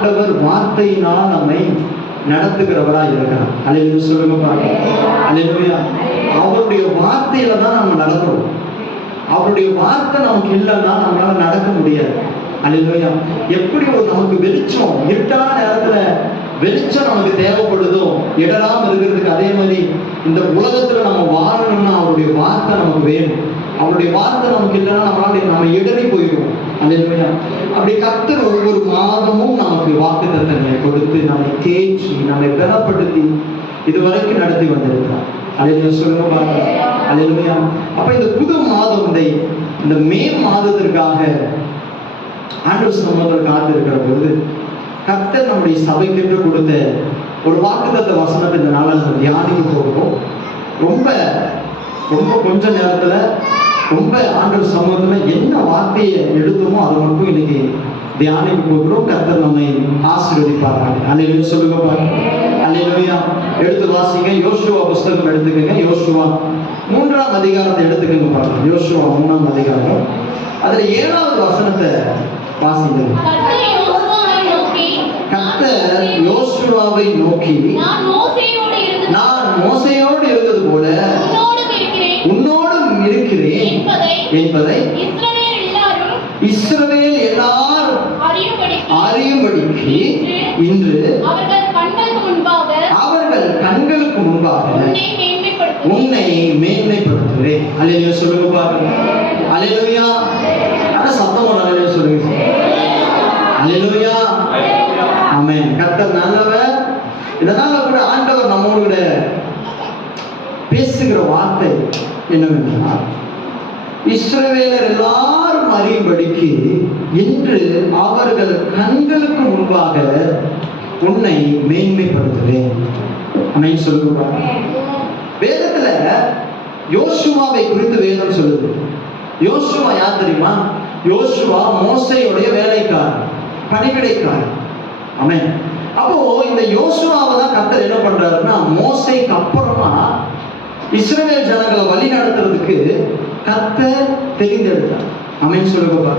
ஆண்டவர் வார்த்தையினால் நம்மை நடத்துகிறவரா இருக்கிறார். அல்லேலூயா சொல்லுங்க பாருங்க. அல்லேலூயா. அவருடைய வார்த்தையில தான் நம்ம நடக்கிறோம். அவருடைய வார்த்தை நமக்கு இல்லைன்னா நம்மளால நடக்க முடியாது. அல்லேலூயா. எப்படி ஒரு நமக்கு வெளிச்சம் இருட்டான நேரத்துல வெளிச்சம் நமக்கு தேவைப்படுதோ இடராம இருக்கிறதுக்கு, அதே மாதிரி இந்த உலகத்துல நம்ம வாழணும்னா அவருடைய வார்த்தை நமக்கு வேணும். அவருடைய வார்த்தை நமக்கு இல்லைன்னா நம்ம இடறி போயிடுவோம். அல்லேலூயா. அப்படி கர்த்தர் ஒவ்வொரு மாதமும் நமக்கு வாக்குத்தத்தங்களை கொடுத்து நம்மை தேற்றி நம்மை பலப்படுத்தி இதுவரைக்கும் நடத்தி வந்திருக்கிறார். அல்லேலூயா சொல்லுங்க பாருங்க. அல்லேலூயா. அப்ப இந்த புது மாதம் இந்த மே மாதத்திற்காக ஆண்டவர் சமூகத்தில் காத்திருக்கிற பொழுது கர்த்தர் நம்முடைய சபைக்கு கொடுத்த ஒரு வாக்குத்தத்த வசனத்தை இந்த நாள தியானிக்க போகிறோம். ரொம்ப ரொம்ப கொஞ்ச நேரத்துல ரொம்ப ஆண்டவர் சமூகத்துல என்ன வார்த்தையை எடுத்தோமோ அதை மட்டும் இன்னைக்கு தியானிக்க போகிறோம். கர்த்தர் நம்மை ஆசீர்வதிப்பார்கள். அல்லேலூயா சொல்லுங்க பாருங்க. அல்லேலூயா. எடுத்து வாசிங்க. யோசுவா புஸ்தகம் எடுத்துக்கங்க. யோசுவா 3ஆம் அதிகாரத்தை எடுத்துக்கங்க பாருங்க. யோசுவா 3ஆம் அதிகாரம் அதுல 7வது வசனத்தை வாசிங்க. கர்த்தர் யோசுவாவை நோக்கி, நான் மோசேயோடு இருந்தது போல உன்னோடும் இருக்கிறேன் என்பதை இஸ்ரவேல் எல்லாரும் அறியும்படிக்கு இன்று அவர்கள் கண்களுக்கு முன்பாக உன்னை மேன்மைப்படுத்துகிறேன். அல்லேலூயா சொல்லுங்க பாருங்க. அல்லேலூயா. ஆனா சத்தம் அல்லேலூயா சொல்லுங்க. அல்லேலூயா. ஆமென். கர்த்தர் நல்லவர். இதனால கூட ஆண்டவர் நம்மோடு கூட பேசுகிற வார்த்தை என்னவென்றால், இஸ்ரவேலர் எல்லாரும் அறியும்படிக்கு இன்று அவர்கள் கண்களுக்கு முன்பாக உன்னை மேன்மைப்படுத்துவேன். ஆமென் சொல்லுங்க. வேதத்துல யோசுவாவை குறித்து வேதம் சொல்லுது. யோசுவா யார் தெரியுமா? யோசுவா மோசேயுடைய வேலைக்காரர், பணிவிடைக்காரர். ஆமென். அப்போ இந்த யோசுவாவை தான் கர்த்தர் என்ன பண்றாருன்னா, மோசேக்கு அப்புறமா இஸ்ரவேல் ஜனங்களை வழி நடத்துறதுக்கு கர்த்தர் தெரிந்தெடுத்தார். ஆமென் சொல்லுங்க.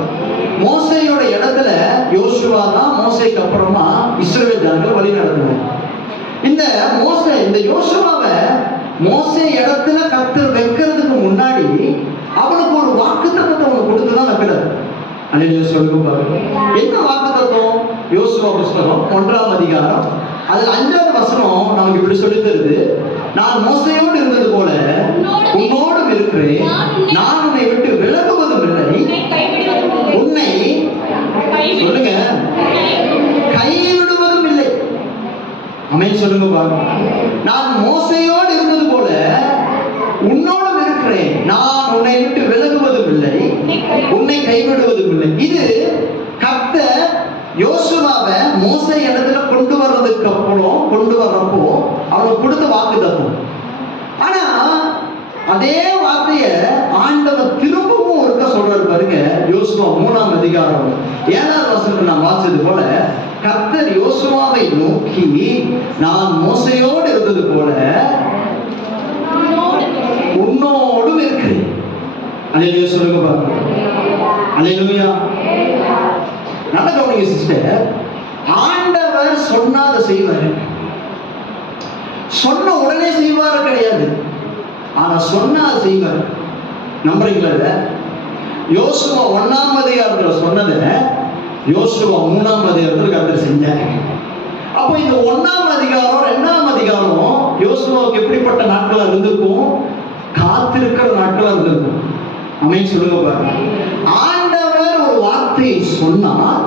மோசேயோட இடத்துல யோசுவா தான் மோசேக்கு அப்புறமா இஸ்ரவேல் ஜனங்களை வழி நடத்துனார். இந்த யோசுவாவை மோசே இடத்துல கர்த்தர் வைக்கிறதுக்கு முன்னாடி அவனுக்கு ஒரு வாக்குத்தத்தத்தை ஒன்று கொடுத்துதான் வைக்கிறார். அல்லேலூயா சொல்லுங்க. என்ன வாக்குத்தத்தம்? யோசுவா புஸ்தகம் 1ஆம் அதிகாரம் அதுல 5வது வசனம் நமக்கு இப்படி சொல்லி தருது. நான் மோசேயோடு இருந்தது போல உன்னோடும் இருக்கிறேன். நான் உன்னை விட்டு விலகுவதும் இல்லை, உன்னை சொல்லுங்க கைவிடுவதும் இல்லை. ஆமென் சொல்லுங்க பாருங்க. நான் மோசேயோடு இருந்தது போல உன்னோடும் இருக்கிறேன். நான் உன்னை விட்டு விலகுவதும் இல்லை, உன்னை கைவிடுவதும் இல்லை. இது கர்த்தர் யோசுவாவை மோசே இடத்துல கொண்டு வர்றப்போ அவனுக்கு கொடுத்த வாக்குத்தத்தம். ஆனா அதே வார்த்தைய ஆண்டவர் திரும்பவும் ஒருக்க சொல்றாரு பாருங்க. யோசுவா 3ஆம் அதிகாரம் 7வது வசனத்தை நான் வாசிச்சது போல, கர்த்தர் யோசுவாவை நோக்கி, நான் மோசேயோடு இருந்தது போல உன்னோடும் இருக்கிறேன். அல்லேலூயா சொல்லுங்க பாருங்க. அல்லேலூயா. நல்ல கவனிங்க சிஸ்டர். ஆண்டவர் சொன்னாத செய்வார். சொன்ன உடனே செய்வாரு கிடையாது, ஆனா சொன்னா செய்வார். நம்புறீங்களா? யோசுவா 1ஆம் அதிகாரத்துல சொன்னதை யோசுவா 3ஆம் அதிகாரத்துல கர்த்தர் செஞ்சாரு. அப்போ இந்த 1ஆம் அதிகாரம் 2ஆம் அதிகாரம் யோசுவாவுக்கு எப்படிப்பட்ட நாட்களா இருந்திருக்கும்? காத்திருக்கிற நாட்களா இருந்திருக்கும். ஆமென் சொல்லுங்க பாருங்க. ஆண்டவர் ஒரு வார்த்தையை சொன்னால்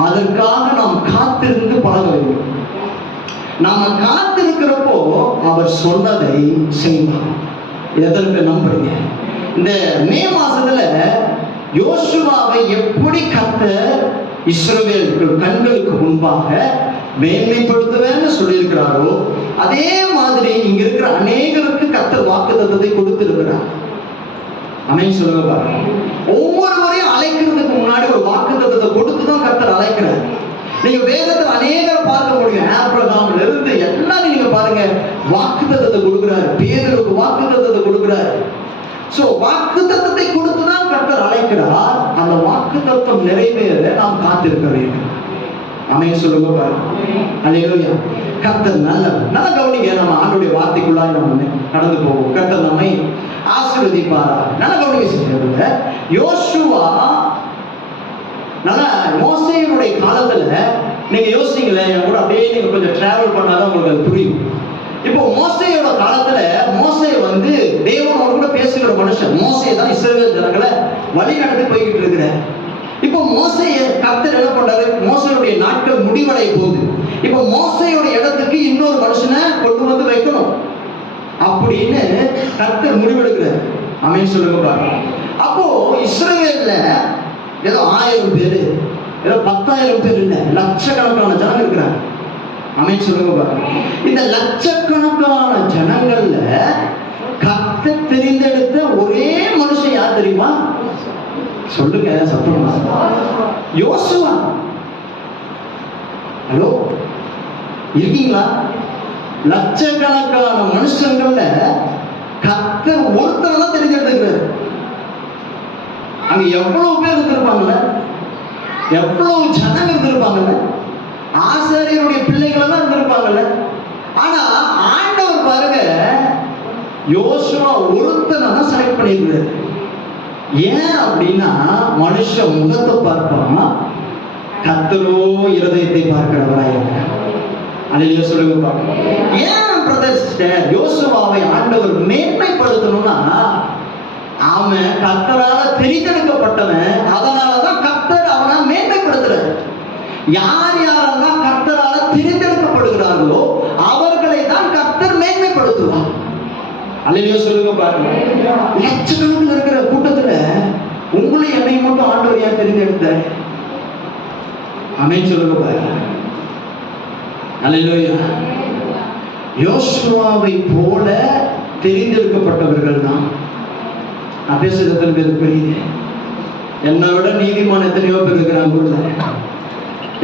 அதற்காக நாம் காத்திருந்து பழக வேண்டும். நாம காத்திருக்கிறப்போ அவர் சொன்னதை செய்வார். எத்தனை பேர் நம்புறீங்க? இந்த மே மாசத்துல யோசுவாவை எப்படி கர்த்தர் இஸ்ரவேல் கண்களுக்கு முன்பாக மேன்மைப்படுத்துவேன்னு சொல்லியிருக்கிறாரோ, அதே மாதிரி இங்க இருக்கிற அநேகருக்கு கர்த்தர் வாக்குத்தத்தத்தை கொடுத்திருக்கிறார். ஆமென் சொல்லுங்க பாருங்க. ஒவ்வொருவரையும் அழைக்கிறதுக்கு முன்னாடி ஒரு வாக்குத்தத்தத்தை கொடுத்துதான் கர்த்தர் அழைக்கிறார். நீங்க வேதத்துல அநேகரை பார்க்க முடியும். ஆபிரகாம்ல இருந்து எல்லாரும் நீங்க பாருங்க, வாக்குத்தத்தத்தை கொடுக்கிறார். பேதுருக்கு வாக்குத்தத்தத்தை கொடுக்கிறார். சோ வாக்குத்தத்தத்தை கொடுத்துதான் கர்த்தர் அழைக்கிறார். அந்த வாக்குத்தத்தம் நிறைவேற நாம் காத்திருக்க வேண்டும். ஆமென் சொல்லுங்க பாருங்க. அல்லேலூயா. கர்த்தர் நல்லவர். நல்லா கவனிங்க, நம்ம ஆண்டவருடைய வார்த்தைக்குள்ளாய் நம்ம கடந்து போவோம். கர்த்தர் நம்மை ஆசீர்வதிப்பார். நல்லா கவனிங்க சிஸ்டர். யோசுவா நல்லா மோசேயுடைய காலத்துல நீங்க யோசிங்களேன், என் கூட அப்படியே நீங்க கொஞ்சம் டிராவல் பண்ணாதான் உங்களுக்கு அது புரியும். இப்போ மோசேயோட காலத்துல மோசே வந்து தேவனோட கூட பேசுகிற மனுஷன். மோசே தான் இஸ்ரவேல் ஜனங்களை வழி நடத்தி போய்கிட்டு இருக்கிற. இப்போ மோசேயை கர்த்தர் என்ன பண்றாரு? மோசேயுடைய நாட்கள் முடிவடைய போகுது. இப்போ மோசேயோட இடத்துக்கு இன்னொரு மனுஷனை கொண்டு வந்து வைக்கணும் அப்படின்னு கர்த்தர் முடிவெடுக்கிறார். ஆமென் சொல்லுங்க பாருங்க. அப்போ இஸ்ரவேல்ல ஏதோ 1000 பேரு, ஏதோ 10,000 பேர் இல்ல, லட்சக்கணக்கான ஜனங்க இருக்கிறாங்க. ஆமென் சொல்லுங்க பாருங்க. இந்த லட்சக்கணக்கான ஜனங்கள்ல கர்த்தர் தெரிந்தெடுத்த ஒரே மனுஷன் யார் தெரியுமா? சொல்லுங்க சத்தமா. யோசுவா. ஹலோ, இருக்கீங்களா? லட்சக்கணக்கான மனுஷங்கள்ல கர்த்தர் ஒருத்தர் தான் தெரிஞ்செடுத்துக்கிறார். அங்க எவ்வளவு பேர் இருந்திருப்பாங்கல்ல, எவ்வளவு ஜனங்க இருந்திருப்பாங்கல்ல, ஆசாரியருடைய பிள்ளைகள் எல்லாம் இருந்திருப்பாங்கல்ல. ஆனா ஆண்டவர் பாருங்க, யோசுவா ஒருத்தனை தான் செலக்ட் பண்ணியிருக்கிறார். ஏன் அப்படின்னா மனுஷ முகத்தை பார்ப்பான், கர்த்தரோ இருதயத்தை பார்க்கிறவராய் இருக்கிறார். அல்லேலூயா சொல்லுங்க பாருங்க. ஏன் பிரதர் சிஸ்டர் யோசுவாவை ஆண்டவர் மேன்மைப்படுத்தணும்னா, அவன் கர்த்தரால தெரிந்தெடுக்கப்பட்டவன். அதனாலதான் கர்த்தர் அவனை மேன்மைப்படுத்துறார். யார் யாரெல்லாம் கர்த்தரால தெரிந்தெடுக்கப்படுகிறார்களோ அவர்களை தான் கர்த்தர் மேன்மைப்படுத்துவார். அல்லேலூயா சொல்லுங்க பாருங்க. லட்சக்கணக்கில் இருக்கிற கூட்டத்துல உங்களை என்னை மட்டும் ஆண்டவர் ஏன் தெரிந்தெடுத்தார்? ஆமென் சொல்லுங்க பாருங்க. அல்லேலூயா. யோசுவாவை போல தெரிந்தெடுக்கப்பட்டவர்கள் தான். நான் பேசுறது எத்தனை பேருக்கு புரியுது? என்னை விட நீதிமான எத்தனையோ பேர் இருக்கிறாங்க ஊர்ல.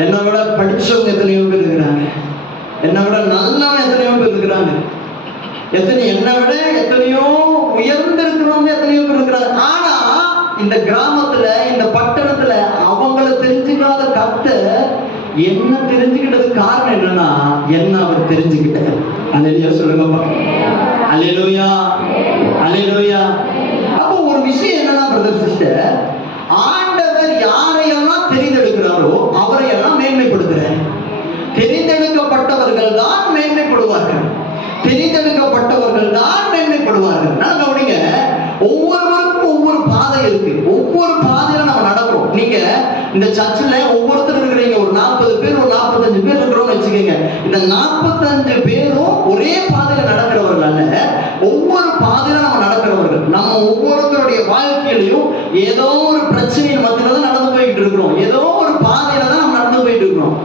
என்னை விட படிச்சவங்க எத்தனையோ பேர் இருக்கிறாங்க. என்னை விட நல்லவன் எத்தனையோ பேர் இருக்கிறாங்க. என்னை விட எத்தனையோ உயர்ந்திருக்கிறவங்க எத்தனையோ பேர் இருக்கிறாங்க. ஆனா இந்த கிராமத்துல, இந்த பட்டணத்துல அவங்கள தெரிஞ்சுக்காத கர்த்தர் என்ன தெரிஞ்சுக்கிட்டதுக்கு காரணம் என்னன்னா, என்ன அவர் தெரிஞ்சுக்கிட்டார். அல்லேலூயா சொல்லுங்க. அல்லேலூயா, அல்லேலூயா. அப்போ ஒரு விஷயம் என்னன்னா பிரதர் சிஸ்டர், ஆண்டவர் யாரையெல்லாம் தெரிந்தெடுக்கிறாரோ அவரையெல்லாம் மேன்மைப்படுத்துறார். தெரிந்தெடுக்கப்பட்டவர்கள் தான் மேன்மைப்படுவார்கள். தெரிந்தெடுக்கப்பட்டவர்கள் தான் மேன்மைப்படுவார்கள். நான் கவனிங்க, ஒவ்வொருவருக்கும் ஒவ்வொரு பாதை இருக்கு. ஒவ்வொரு பாதையில நம்ம நடக்கிறோம். நீங்க இந்த சர்ச்சில் ஒவ்வொருத்தரும் இருக்கிறீங்க. ஒரு 40 பேர், ஒரு 45 பேர் இருக்கிறோம்னு வச்சுக்கோங்க. இந்த 45 பேரும் ஒரே பாதையில நடக்கிறவர்கள் அல்ல, ஒவ்வொரு பாதையில நம்ம நடக்கிறவர்கள். நம்ம ஒவ்வொருத்தருடைய வாழ்க்கையிலையும் ஏதோ ஒரு பிரச்சனையின் மத்தியில தான் நடந்து போயிட்டு இருக்கிறோம். ஏதோ ஒரு பாதையில தான் நம்ம நடந்து போயிட்டு இருக்கிறோம்.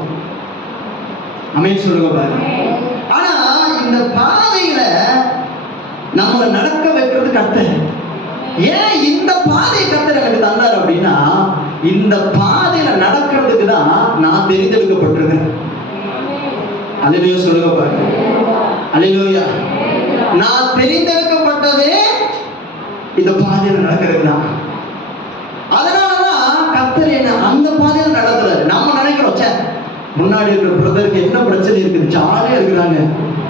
ஆமென் சொல்லுங்க பாருங்க. ஆனா இந்த பாதையில நம்ம நடக்க வைக்கிறது கர்த்தர். ஏன் இந்த பாதையை கர்த்தர் எனக்கு தந்தார் அப்படின்னா, இந்த பாதையில நடக்கிறதுக்கு தான் நான் தெரிந்தெடுக்கப்பட்டிருக்கிறேன். அல்லேலூயா சொல்லுங்க பாருங்க. அல்லேலூயா. நான் தெரிந்தெடுக்கப்பட்டதே இந்த பாதையில நடக்கிறது தான். அதனாலதான் கர்த்தர் என்ன அந்த பாதையில நடத்துறாரு. நம்ம நினைக்கிறோம், சே முன்னாடி இருக்கிற பிரதருக்கு என்ன பிரச்சனை இருக்குது, ஜாலியா இருக்கிறாங்க,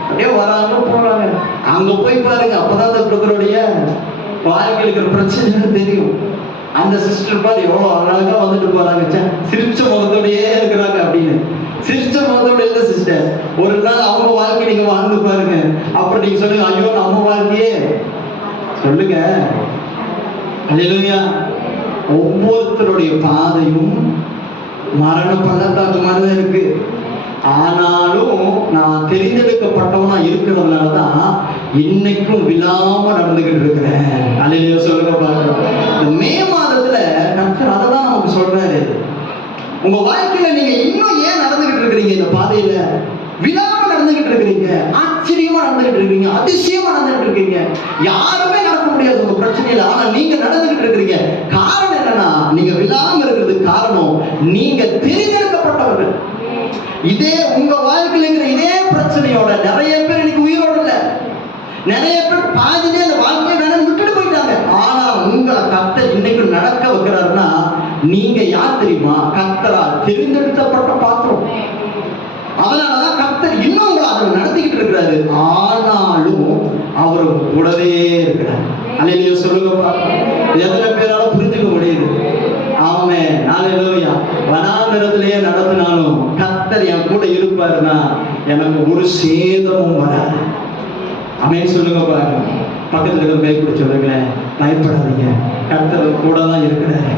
அப்படியே வராங்க போறாங்க. அங்க போய் பாருங்க, அப்பதான் அந்த பிரதருடைய வாழ்க்கையில் இருக்கிற பிரச்சனை தெரியும். அந்த சிஸ்டர் பாரு எவ்வளவு அழகா வந்துட்டு போறாங்க, சிரிச்ச முகத்தோடையே இருக்கிறாங்க அப்படின்னு. சிரிச்ச முகத்தோட இல்ல சிஸ்டர், ஒரு நாள் அவங்க வாழ்க்கை நீங்க வாழ்ந்து பாருங்க. அப்புறம் நீங்க சொல்லுங்க, ஐயோ நம்ம வாழ்க்கையே சொல்லுங்க. அல்லேலூயா. ஒவ்வொருத்தருடைய பாதையும் மரண பள்ளத்தாக்கு மாதிரிதான் இருக்கு. ஆனாலும் நான் தெரிந்தெடுக்கப்பட்டவனா இருக்கிறதுனாலதான் இன்னைக்கும் விழாம நடந்துகிட்டு இருக்கிறேன். அல்லேலூயா சொல்லுங்க பாருங்க. இந்த மே மாதத்துல கர்த்தர் அததான் நமக்கு சொல்றாரு. உங்க வாழ்க்கையில நீங்க இன்னும் ஏன் நடந்துகிட்டு இருக்கிறீங்க? இந்த பாதையில விழாம நடந்துகிட்டு இருக்கிறீங்க, ஆச்சரியமா நடந்துகிட்டு இருக்கீங்க, அதிசயமா நடந்துகிட்டு இருக்கீங்க. யாருமே நடக்க முடியாது உங்க பிரச்சனையில, ஆனா நீங்க நடந்துகிட்டு இருக்கிறீங்க. காரணம் என்னன்னா, நீங்க விழாம இருக்கிறதுக்கு காரணம் நீங்க தெரிந்தெடுக்கப்பட்டவர்கள். இதே உங்க வாழ்க்கையில் இருக்கிற இதே பிரச்சனையோட நிறைய பேர் இன்னைக்கு உயிரோட இல்ல. நிறைய பேர் பாதிலே அந்த வாழ்க்கையை வேணும் விட்டுட்டு போயிட்டாங்க. ஆனா உங்களை கர்த்தர் இன்னைக்கு நடக்க வைக்கிறாருன்னா, நீங்க யார் தெரியுமா? கர்த்தரால் தெரிந்தெடுக்கப்பட்ட பாத்திரம். இன்னும் உங்களை அவர் நடத்திக்கிட்டு இருக்கிறாரு. ஆனாலும் அவர் கூடவே இருக்கிறார். அல்லேலூயா சொல்லுங்கப்பா. எத்தனை பேரால புரிஞ்சுக்க முடியுது? ஆமென். ஹல்லேலூயா. வனாந்தரத்திலேயே நடத்தினாலும் கர்த்தர் என் கூட இருப்பாருன்னா எனக்கு ஒரு சேதமும் வராது. ஆமென் சொல்லுங்க பாருங்க. பக்கத்துல இருக்கிற கைப்பிடி சொல்லுங்களேன், பயப்படாதீங்க, கர்த்தர் கூட தான் இருக்கிறாரு.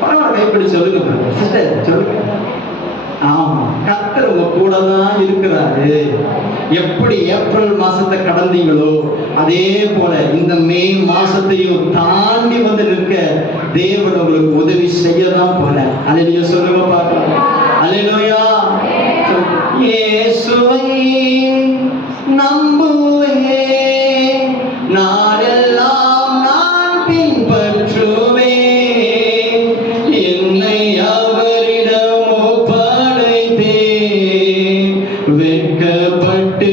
பரவாயில்ல, கைப்பிடி சொல்லுங்க சிஸ்டர், சொல்லுங்க. ஆமா, கர்த்தர் உங்க கூட தான் இருக்கிறாரு. எப்படி ஏப்ரல் மாசத்தை கடந்தீங்களோ அதே போல இந்த மே மாசத்தையும் தாண்டி வந்து நிற்க தேவன் உங்களுக்கு உதவி செய்யதான் போல. அல்லேலூயா சொல்லுங்க பார்க்கலாம். அல்லேலூயா. இயேசுவை நம்புவே, நாளெல்லாம் நான் பின்பற்றுவே, என்னை அவரிடம் ஒப்படைத்தே, வெட்கப்பட்டு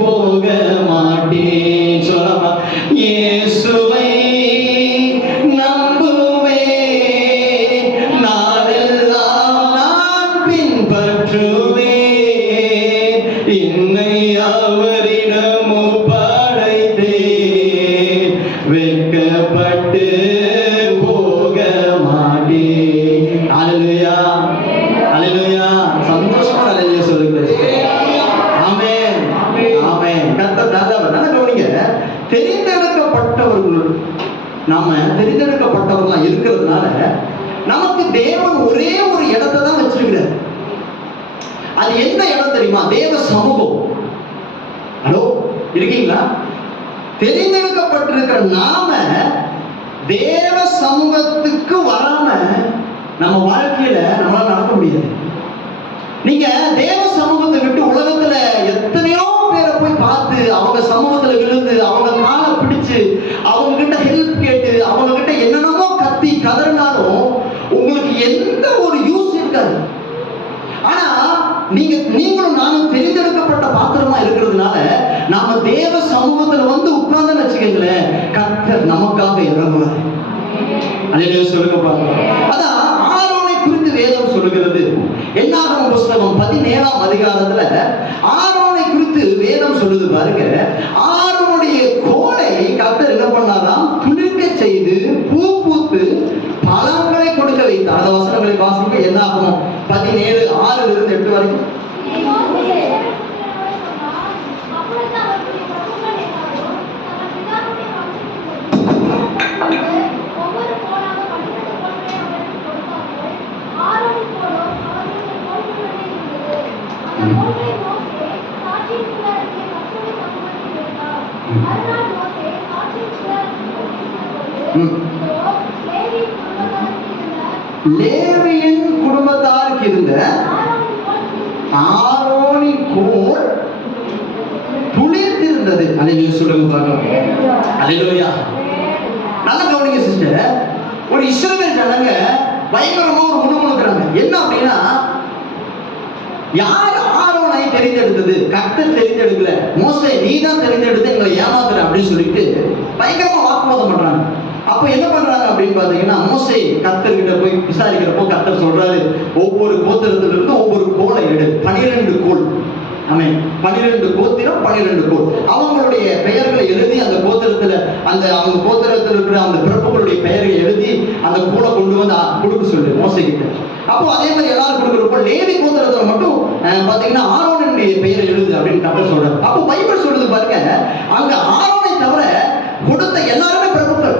போக மாட்டேன். சொல்லமா, இயேசுவை நம்புவே, நாளெல்லாம் நான் பின்பற்றுவே, என்னை அவரிடம் ஒப்படைத்தே, வெட்கப்பட்டு போக மாட்டேன். அல்லேலூயா, அல்லேலூயா. சந்தோஷமா அல்லேலூயா சொல்லுங்க. ஆமென், ஆமென். கர்த்தர் நல்லவர். நல்லா கவனிங்க. தெரிந்தெடுக்கப்பட்டவர்கள், நாம தெரிந்தெடுக்கப்பட்டவர்களா இருக்கிறதுனால நமக்கு தேவன் ஒரே ஒரு இடத்தை தான் வச்சிருக்கிறார். அது எந்த இடம் தெரியுமா? தேவ சமூகம். ஹலோ, இருக்கீங்களா? தெரிந்தெடுக்கப்பட்டிருக்கிற நாம தேவ சமூகத்துக்கு வராம நம்ம வாழ்க்கையில நம்மளால நடக்க முடியாது. நீங்க தேவ சமூகத்தை விட்டு உலகத்துல எத்தனையோ பேரை போய் பார்த்து அவங்க சமூகத்துல விழுந்து அவங்க காலை பிடிச்சு அவங்க கிட்ட ஹெல்ப் கேட்டு அவங்க கிட்ட என்னென்னமோ கத்தி கதறினாலும் உங்களுக்கு எந்த ஒரு யூஸ் இருக்காது. ஆனா நீங்களும் நானும் தெரிந்தெடுக்கப்பட்ட பாத்திரமா இருக்கிறதுனால நாம தேவ சமூகத்துல வந்து உட்கார்ந்து வச்சுக்கீங்களேன், கர்த்தர் நமக்காக இறங்குவார். அல்லேலூயா சொல்லுங்க பாருங்க. அதான் ஆரோனை குறித்து வேதம் சொல்லுகிறது. என்னாகமம் புஸ்தகம் 17ஆம் அதிகாரத்துல ஆரோனை குறித்து வேதம் சொல்லுது பாருங்க. ஆரோனுடைய கோலை கர்த்தர் என்ன பண்ணாராம்? துளிர்க்க செய்து பூ பூத்து பழங்களை கொடுக்க வைத்தார். அந்த வசனங்களை வாசிக்க. என்னாகமம் 17:6-8 வரைக்கும். லேவியின் குடும்பத்தாருக்கு இருந்த ஆரோனின் கோல் துளிர்த்திருந்தது. அல்லேலூயா சொல்லுங்க பாருங்க. அல்லேலூயா. நல்லா கவனிங்க சிஸ்டர். ஒரு இஸ்ரவேல் ஜனங்க பயங்கரமா ஒரு முணுமுணுக்குறாங்க. என்ன அப்படின்னா, யார் ஆரோனை தெரிந்தெடுத்தது? கர்த்தர் தெரிந்தெடுக்கல, மோசே நீ தான் தெரிந்தெடுத்து எங்களை ஏமாத்துற அப்படின்னு சொல்லிட்டு பயங்கரமா வாக்குவாதம் பண்றாங்க. அப்ப என்ன பண்றாங்க அப்படின்னு பாத்தீங்கன்னா, மோசே கர்த்தர் கிட்ட போய் விசாரிக்கிறப்போ கர்த்தர் சொல்றாரு, ஒவ்வொரு கோத்திரத்துல இருந்து ஒவ்வொரு கோலை எடு, 12 கோல். ஆமென். 12 கோத்திரம், 12 கோல். அவங்களுடைய பெயர்களை எழுதி அந்த கோத்திரத்துல அவங்க கோத்திரத்தில் இருக்கிற அந்த பிரபுக்களுடைய பெயர்களை எழுதி அந்த கோலை கொண்டு வந்து கொடுக்க சொல்லு மோசே கிட்ட. அப்போ அதே மாதிரி எல்லாரும் கொடுக்குறப்போ லேவி கோத்திரத்துல மட்டும் பாத்தீங்கன்னா ஆரோனுடைய பெயரை எழுது அப்படின்னு கர்த்தர் சொல்றாரு. அப்போ பைபிள் சொல்லுது பாருங்க, அங்க ஆரோனை தவிர கொடுத்த எல்லாருமே பிரபுக்கள்.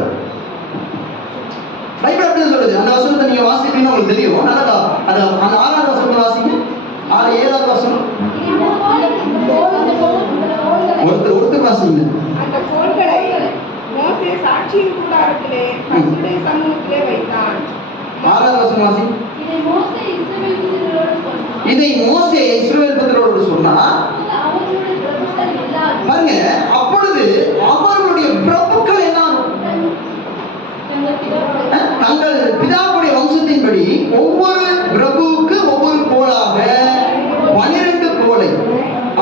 பைபிள் அப்படி சொல்லுது. அந்த வசனத்தை நீங்க வாசிப்பீங்கன்னா உங்களுக்கு தெரியும். நல்லா அந்த 6ஆவது வசனத்தை வாசிங்க. 6-7வது வசனம். ஒருத்தர் வாசிங்க. அந்த கோல்களை மோசே சாட்சியின் கூடாரத்திலே கர்த்தருடைய சமூகத்திலே வைத்தான். 6வது வசனம் வாசி. இதை மோசே இஸ்ரவேல் புத்திரரோடு சொன்னார். பாருங்க, அப்பொழுது அவர்களுடைய பிரபுக்கள் எல்லாரும் தங்கள் பிதாவுடைய வம்சத்தின்படி ஒவ்வொரு பிரபுவுக்கு ஒவ்வொரு கோலாக 12 கோலை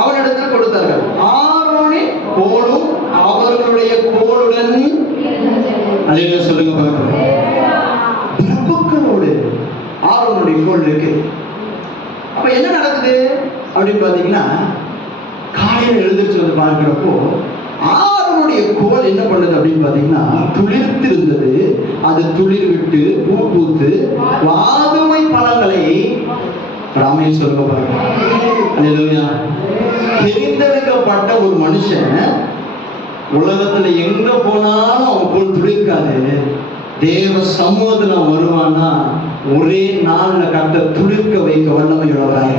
அவனிடத்தில் கொடுத்தார்கள். ஆரோனின் கோலும் அவர்களுடைய கோலுடன். அல்லேலூயா சொல்லுங்க பாருங்க. பிரபுக்களோடு ஆரோனுடைய கோல் இருக்கு. அப்ப என்ன நடக்குது? அப்படின்னு பார்த்தீங்கன்னா காலையில் எழுந்திரிச்சு வந்து பார்க்கிறப்போ ஆரோனுடைய கோல் என்ன பண்ணுது அப்படின்னு பார்த்தீங்கன்னா துளிர்த்து இருந்தது. அது துளிர் விட்டு பூ பூத்து வாதுமை பழங்களை ராமையில் சொல்லுங்க பாருங்க. அல்லேலூயா. தெரிந்தெடுக்கப்பட்ட ஒரு மனுஷன் உலகத்துல எங்க போனாலும் அவன் கோல் துளிர்க்காது. தேவ சமூகத்துல வருவான்னா ஒரே நாள்ல கர்த்தர் துளிர்க்க வைக்க வல்லமையுள்ளவராக.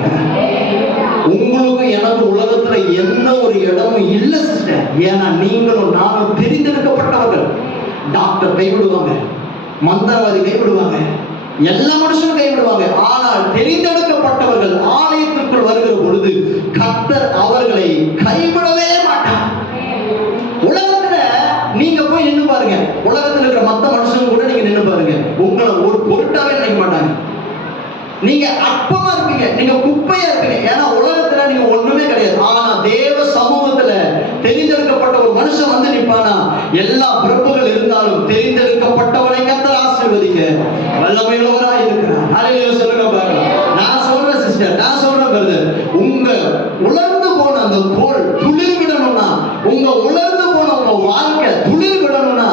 உங்களுக்கு எனக்கு உலகத்துல எந்த ஒரு இடமும் இல்லை சிஸ்டர். ஏன்னா நீங்களும் நானும் தெரிந்தெடுக்கப்பட்டவர்கள். டாக்டர் கைவிடுவாங்க, மந்திரவாதி கைவிடுவாங்க, எல்லா மனுஷனும் கைவிடுவாங்க. ஆனால் தெரிந்தெடுக்கப்பட்டவர்கள் ஆலயத்திற்குள் வருகிற பொழுது கர்த்தர் அவர்களை கைவிடவே மாட்டார். உலகத்துல நீங்க போய் நின்று பாருங்க, உலகத்துல இருக்கிற மத்த மனுஷங்க கூட நீங்க நின்று பாருங்க, உங்களை ஒரு பொருட்டாவே நினைக்க மாட்டாங்க. நீங்க அற்பமா இருப்பீங்க, நீங்க குப்பையா இருப்பீங்க. ஏன்னா உலகத்துல நீங்க ஒண்ணுமே கிடையாது. ஆனா தேவ சமூகத்துல தெரிந்தெடுக்கப்பட்ட ஒரு மனுஷன் வந்து நிற்பானா, எல்லா பிறப்புகள் இருந்தாலும் தெரிந்தெடுக்கப்பட்டவரை கர்த்தர் ஆசீர்வதிக்க வல்லமையுள்ளவராய் இருக்கிறார். ஹல்லேலூயா சொல்லுங்க பாருங்க. நான் சொல்றேன் சிஸ்டர், நான் சொல்றேன் பிரதர், உங்க உலர்ந்து போன அந்த கோல் துளிர் விடணும்னா, உங்க உலர்ந்து போன உங்க வாழ்க்கை துளிர் விடணும்னா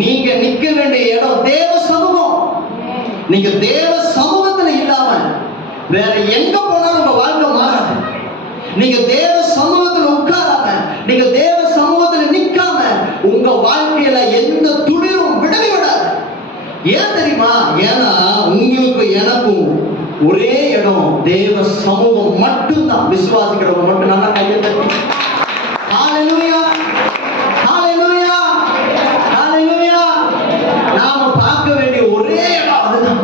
நீங்க நிக்க வேண்டிய இடம் தேவ சமூகம். நீங்க தேவ சமூகத்துல இல்லாம வேற எங்க போனாலும் உங்க வாழ்க்கை மாறாது. நீங்க தேவ சமூகத்துல உட்காராம, நீங்க தேவ சமூகத்துல நிக்காம உங்க வாழ்க்கையில எந்த துளிரும் விடவே விடாது. ஏன் தெரியுமா? ஏன்னா உங்களுக்கு எனக்கும் ஒரே இடம் தேவ சமூகம் மட்டும்தான். விசுவாசிக்கிறவங்க மட்டும் நல்லா கையை தட்டி ஹல்லேலூயா, ஹல்லேலூயா, ஹல்லேலூயா. நாம பார்க்க வேண்டிய ஒரே இடம் அதுதான்.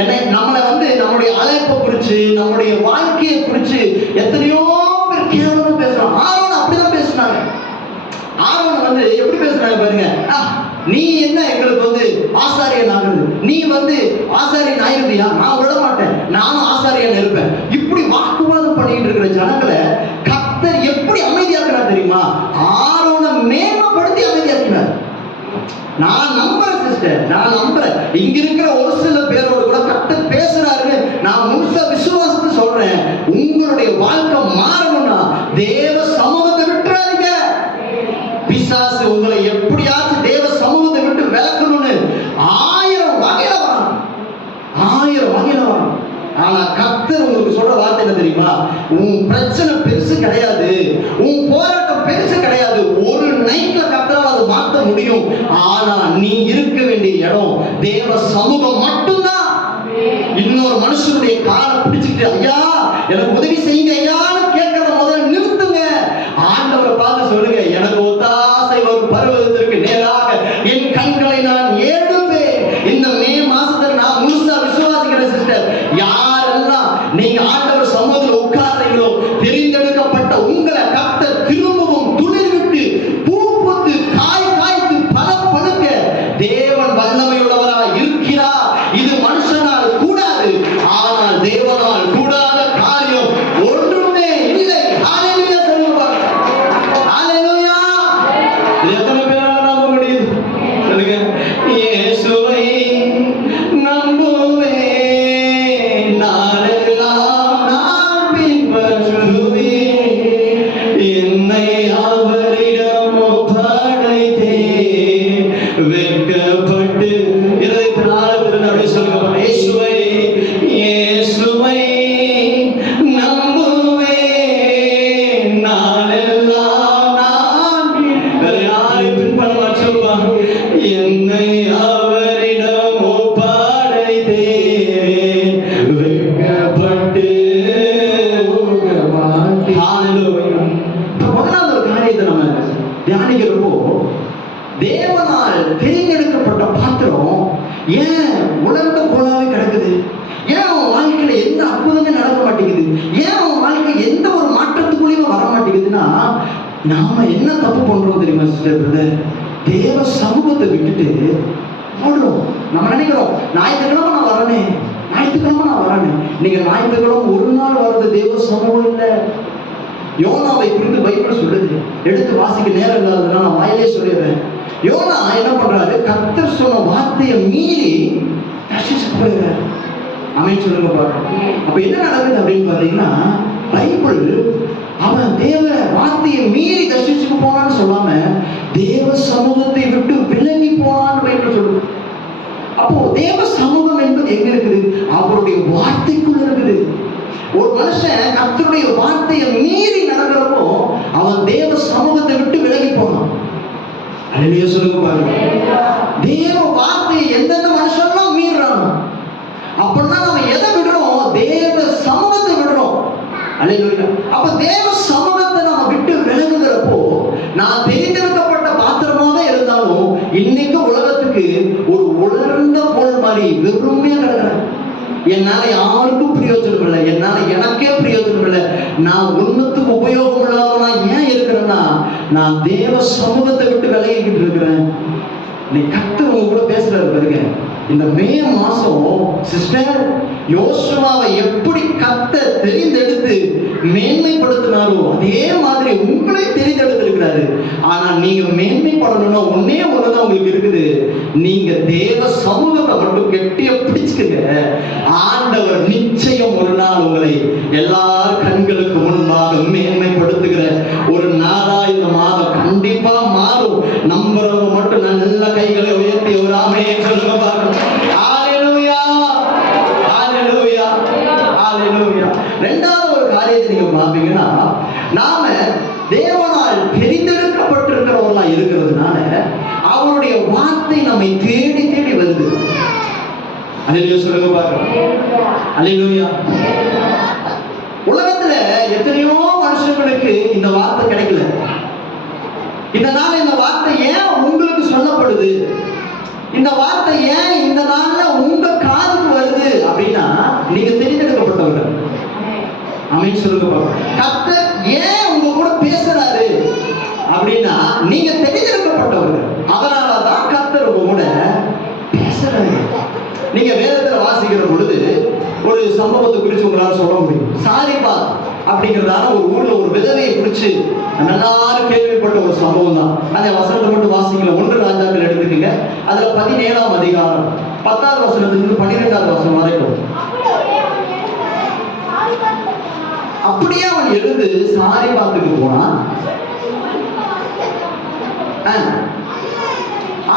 ஏன்னா நம்மளை வந்து நம்முடைய அழைப்பை குறிச்சு, நம்முடைய வாழ்க்கையை குறிச்சு எத்தனையோ பேர் கேவலமா பேசுறாங்க. ஆரோன் அப்படிதான் பேசுனாங்க. ஆரோன் வந்து எப்படி பேசுறாங்க பாருங்க. நீ என்ன எங்களுக்கு வந்து ஆசாரியன் ஆகுது, நீ வந்து ஆசாரியன் ஆயிருந்தியா? நான் விட மாட்டேன், நானும் ஆசாரியன் இருப்பேன். இப்படி வாக்குவாதம் பண்ணிட்டு இருக்கிற ஜனங்களை கர்த்தர் எப்படி அமைதியாக்குறார் தெரியுமா? ஆரோனை மேம்படுத்தி அமைதியாக்கினார். நான் நம்புறேன் சிஸ்டர், நான் நம்புறேன். இங்க இருக்கிற ஒரு சில பேரோடு கூட கர்த்தர் பேசுறாருன்னு நான் முழுசா விசுவாசத்தை சொல்றேன். உங்களுடைய வாழ்க்கை மாறணும்னா தேவ சமூகத்தை விட்டுறாதீங்க. பிசாசு உங்களை எப்படியாச்சும் தேவ சமூகத்தை விட்டு விலக்கணும்னு 1000 வகையில வரும், 1000 வகையில வரும். ஆனா கர்த்தர் உங்களுக்கு சொல்ற வார்த்தை என்ன தெரியுமா? உன் பிரச்சனை பெருசு கிடையாது, உன் போராட்டம் பெருசு கிடையாது. ஒரு நைட்ல கர்த்தரால் அதை மாற்ற முடியும். ஆனா நீ இருக்க வேண்டிய இடம் தேவ சமூகம் மட்டும்தான். இன்னொரு மனுஷனுடைய காலை பிடிச்சிட்டு ஐயா எனக்கு உதவி செய்யுங்க ஐயான்னு கேட்கறத முதல்ல நிறுத்துங்க. ஆண்டவரை பார்த்து சொல்லுங்க, எனக்கு ஒத்தாசை ஒரு பருவத்திற்கு நேராக என் கண்களை நான் எடுப்பேன். இந்த மே மாசத்துல நான் முழுசா விசுவாசிக்கிறேன் சிஸ்டர். யாரெல்லாம் நீங்க ஆண்டவர் சமூகத்தில் உட்கார்றீங்களோ, தெரிந்தெடுக்கப்பட்ட உங்களை கர்த்தர் திரும்பவும் துளிர் விட்டு பூ பூத்து காய் காய்த்து பழம் பழுக்க தேவன் வல்லமையுள்ளவராய் இருக்கிறார். இது மனுஷனால் கூடாது, ஆனால் தேவனால் கூடாத காரியம் ஒன்றுமே இல்லை. ஹல்லேலூயா சொல்லுங்க. ஹல்லேலூயா. எத்தனை பேரால நம்ப முடியுது சொல்லுங்க? இயேசுவை நம்புவேன், நாளெல்லாம் நான் பின்பற்றுவேன், என்னை அவரிடம் ஒப்படைத்தேன், வெட்கப்பட்டு இதயத்தினால் அப்படி சொல்லுங்க. இயேசுவை, இயேசுவை நம்புவேன், நாளெல்லாம் நான் வேற யாரையும் பின்பற்ற சொல்லுவாங்க. என்னை அவரிடம் ஒப்படைத்தேன், வெட்கப்பட்டு ஹல்லேலூயா. முதலாவது ஒரு காரியத்தை நம்ம தியானிக்கிறப்போ, தேவனால் தேர்ந்தெடுக்கப்பட்ட பாத்திரம் ஏன் உலர்ந்த கோலாவே கிடக்குது? ஏன் உன் வாழ்க்கையில எந்த அற்புதமே நடக்க மாட்டேங்குது? ஏன் உன் வாழ்க்கை எந்த ஒரு மாற்றத்துக்குள்ளேயும் வர மாட்டேங்குதுன்னா, நாம என்ன தப்பு பண்றோம் தெரியுமா சிஸ்டர் பிரதர்? தேவ சமூகத்தை விட்டுட்டு ஓடுறோம். நம்ம நினைக்கிறோம் ஞாயிற்றுக்கிழமை நான் வரனே, ஞாயிற்றுக்கிழமை நான் வரனே. நீங்க ஞாயிற்றுக்கிழமை ஒரு நாள் வர்றது தேவ சமூகம் இல்லை. யோனாவை குறித்து பைபிள் சொல்லுது. எடுத்து வாசிக்க நேரம் இல்லாததுனால நான் வாயிலே சொல்லிடுறேன். யோனா என்ன பண்றாரு? கர்த்தர் சொன்ன வார்த்தையை மீறி தர்ஷீசுக்கு போயிடுறாரு. அமைன்னு சொல்லுங்க பாருங்க. அப்ப என்ன நடக்குது அப்படின்னு பாத்தீங்கன்னா, பைபிள் அவன் தேவ வார்த்தையை மீறி தர்ஷிச்சுக்கு போனான்னு சொல்லாம தேவ சமூகத்தை விட்டு விலகி போனான்னு பைபிள் சொல்லுது. அப்போ தேவ சமூகம் என்பது எங்க இருக்குது? அவருடைய வார்த்தைக்குள்ள இருக்குது. ஒரு மனுஷன் கர்த்தருடைய வார்த்தையை மீறி நடக்கிறப்போ அவன் தேவ சமூகத்தை விட்டு விலகி போனான். அல்லேலூயா சொல்லுங்க பாருங்க. தேவ வார்த்தையை எந்தெந்த மனுஷன்லாம் மீறானோ அப்படின்னா நம்ம எதை விடுறோம்? தேவ சமூகத்தை விடுறோம். அல்லேலூயா. அப்ப தேவ சமூகத்தை நம்ம விட்டு விலகுகிறப்போ நான் தேர்ந்தெடுக்கப்பட்ட பாத்திரமாக இருந்தாலும் இன்னைக்கு உலகத்துக்கு ஒரு உலர்ந்த போல் மாதிரி வெறுமையா கிடக்குறேன். என்னால யாருக்கும் பிரயோஜனம் இல்லை, என்னால எனக்கே பிரயோஜனம் இல்லை, நான் உண்மத்துக்கு உபயோகம் இல்லாதவனா ஏன் இருக்கிறேன்னா நான் தேவ சமூகத்தை விட்டு விலகிக்கிட்டு இருக்கிறேன். நீ கர்த்தர் உங்க கூட பேசுறாரு பாருங்க. இந்த மே மாசம் சிஸ்டர் யோசுவாவை எப்படி கர்த்தர் தெரிந்தெடுத்து மேன்மைப்படுத்தினாரோ அதே மாதிரி உங்களை தெரிந்தெடுத்திருக்கிறாரு. ஆனா நீங்க மேன்மைப்படணும்னா ஒன்னே ஒண்ணுதான் உங்களுக்கு இருக்குது. நீங்க தேவ சமூகத்தை மட்டும் கெட்டிய பிடிச்சுக்குங்க. ஆண்டவர் நிச்சயம் ஒரு நாள் உங்களை எல்லார் கண்களுக்கு முன்பாக மேன்மைப்படுத்துகிற ஒரு நாளா இந்த மாதம் கண்டிப்பா மாறும். நம்புறவங்க மட்டும் நல்ல கைகளை உயர்த்தி ஒரு ஆமென் சொல்லுங்க பாருங்க. ஹalleluya ஹalleluya ஹalleluya. இரண்டாவது ஒரு காரியத்தை நீங்க பாப்பீங்கன்னா நாம தேவனால் தெரிந்தெடுக்கப்பட்டிருக்கிறவங்களா இருக்கிறதுனால அவருடைய வார்த்தை நம்மை தேடி தேடி வருது. அல்லேலூயா சொல்லுங்க பாருங்க. அல்லேலூயா. உலகத்துல எத்தனையோ மனுஷங்களுக்கு இந்த வார்த்தை கிடைக்கல. இந்த நாள் இந்த வார்த்தை ஏன் உங்களுக்கு சொல்லப்படுது? இந்த வார்த்தை ஏன் இந்த நாள்ல உங்க காதுக்கு வருது அப்படின்னா நீங்க தெரிந்தெடுக்கப்பட்டவர்கள். ஆமென் சொல்லுங்க பாருங்க. கர்த்தர் ஏன் உங்க கூட பேசுறாரு அப்படின்னா நீங்க தெரிந்தெடுக்கப்பட்டவர்கள். அதனாலதான் கர்த்தர் உங்க கூட பேசுறாரு. நீங்க வேதத்துல வாசிக்கிற பொழுது ஒரு சம்பவத்தை குறித்து உங்களால சொல்ல முடியும். சாரிபாத் அப்படிங்கிறதான ஒரு ஊர்ல ஒரு விதவையை குறித்து எல்லாரும் கேள்விப்பட்ட ஒரு சம்பவம் தான். அந்த வசனத்தை மட்டும் வாசிக்கல. 1 ராஜாக்கள் எடுத்துக்கங்க. அதுல 17ஆம் அதிகாரம் 10வது வசனத்திலிருந்து 12வது வசனம் வரைக்கும். அப்படியே அவன் எழுந்து சாரிபாத்துக்கு போனான்.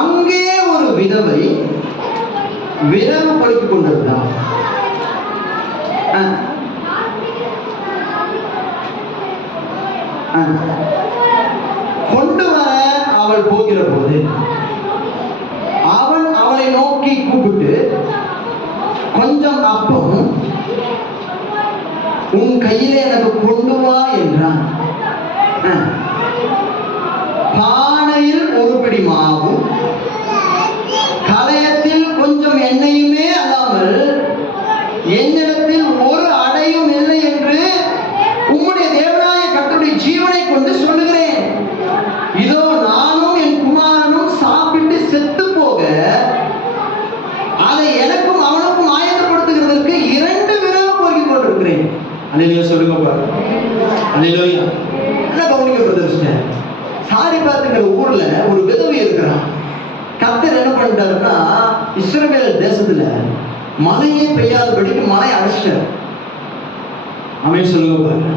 அங்கே ஒரு விதவை விரவு படுத்திக் கொண்டிருந்தாள். கொண்டு வர அவள் போகிற போது அவன் அவளை நோக்கி கூப்பிட்டு கொஞ்சம் அப்பம் உன் கையிலே எனக்கு கொண்டு வா என்றான். பானையில் ஒரு பிடி மாவும் கலயத்தில் கொஞ்சம் எண்ணெயுமே அல்லாமல் என்னிடத்தில் ஒரு அடையும் இல்லை என்று உம்முடைய தேவனாய கர்த்தருடைய ஜீவனை கொண்டு சொல்லுகிறேன். இதோ நானும் என் குமாரனும் சாப்பிட்டு செத்து போக அதை எனக்கும் அவனுக்கும் ஆயத்தப்படுத்துகிறதற்கு 2 விரவு போகிக் கொண்டிருக்கிறேன். அல்லேலூயா சொல்லுங்க பாருங்க. அல்லேலூயா. என்ன கவனிக்க பிரதர்ஷன். சாரிபாத்துங்கிற ஊர்ல ஒரு விதவை இருக்கிறான். கர்த்தர் என்ன பண்ணிட்டாருன்னா இஸ்ரவேல் தேசத்துல மழையே பெய்யாதபடிக்கு மழை அடைச்சிட்டார். ஆமென் சொல்லுங்க பாருங்க.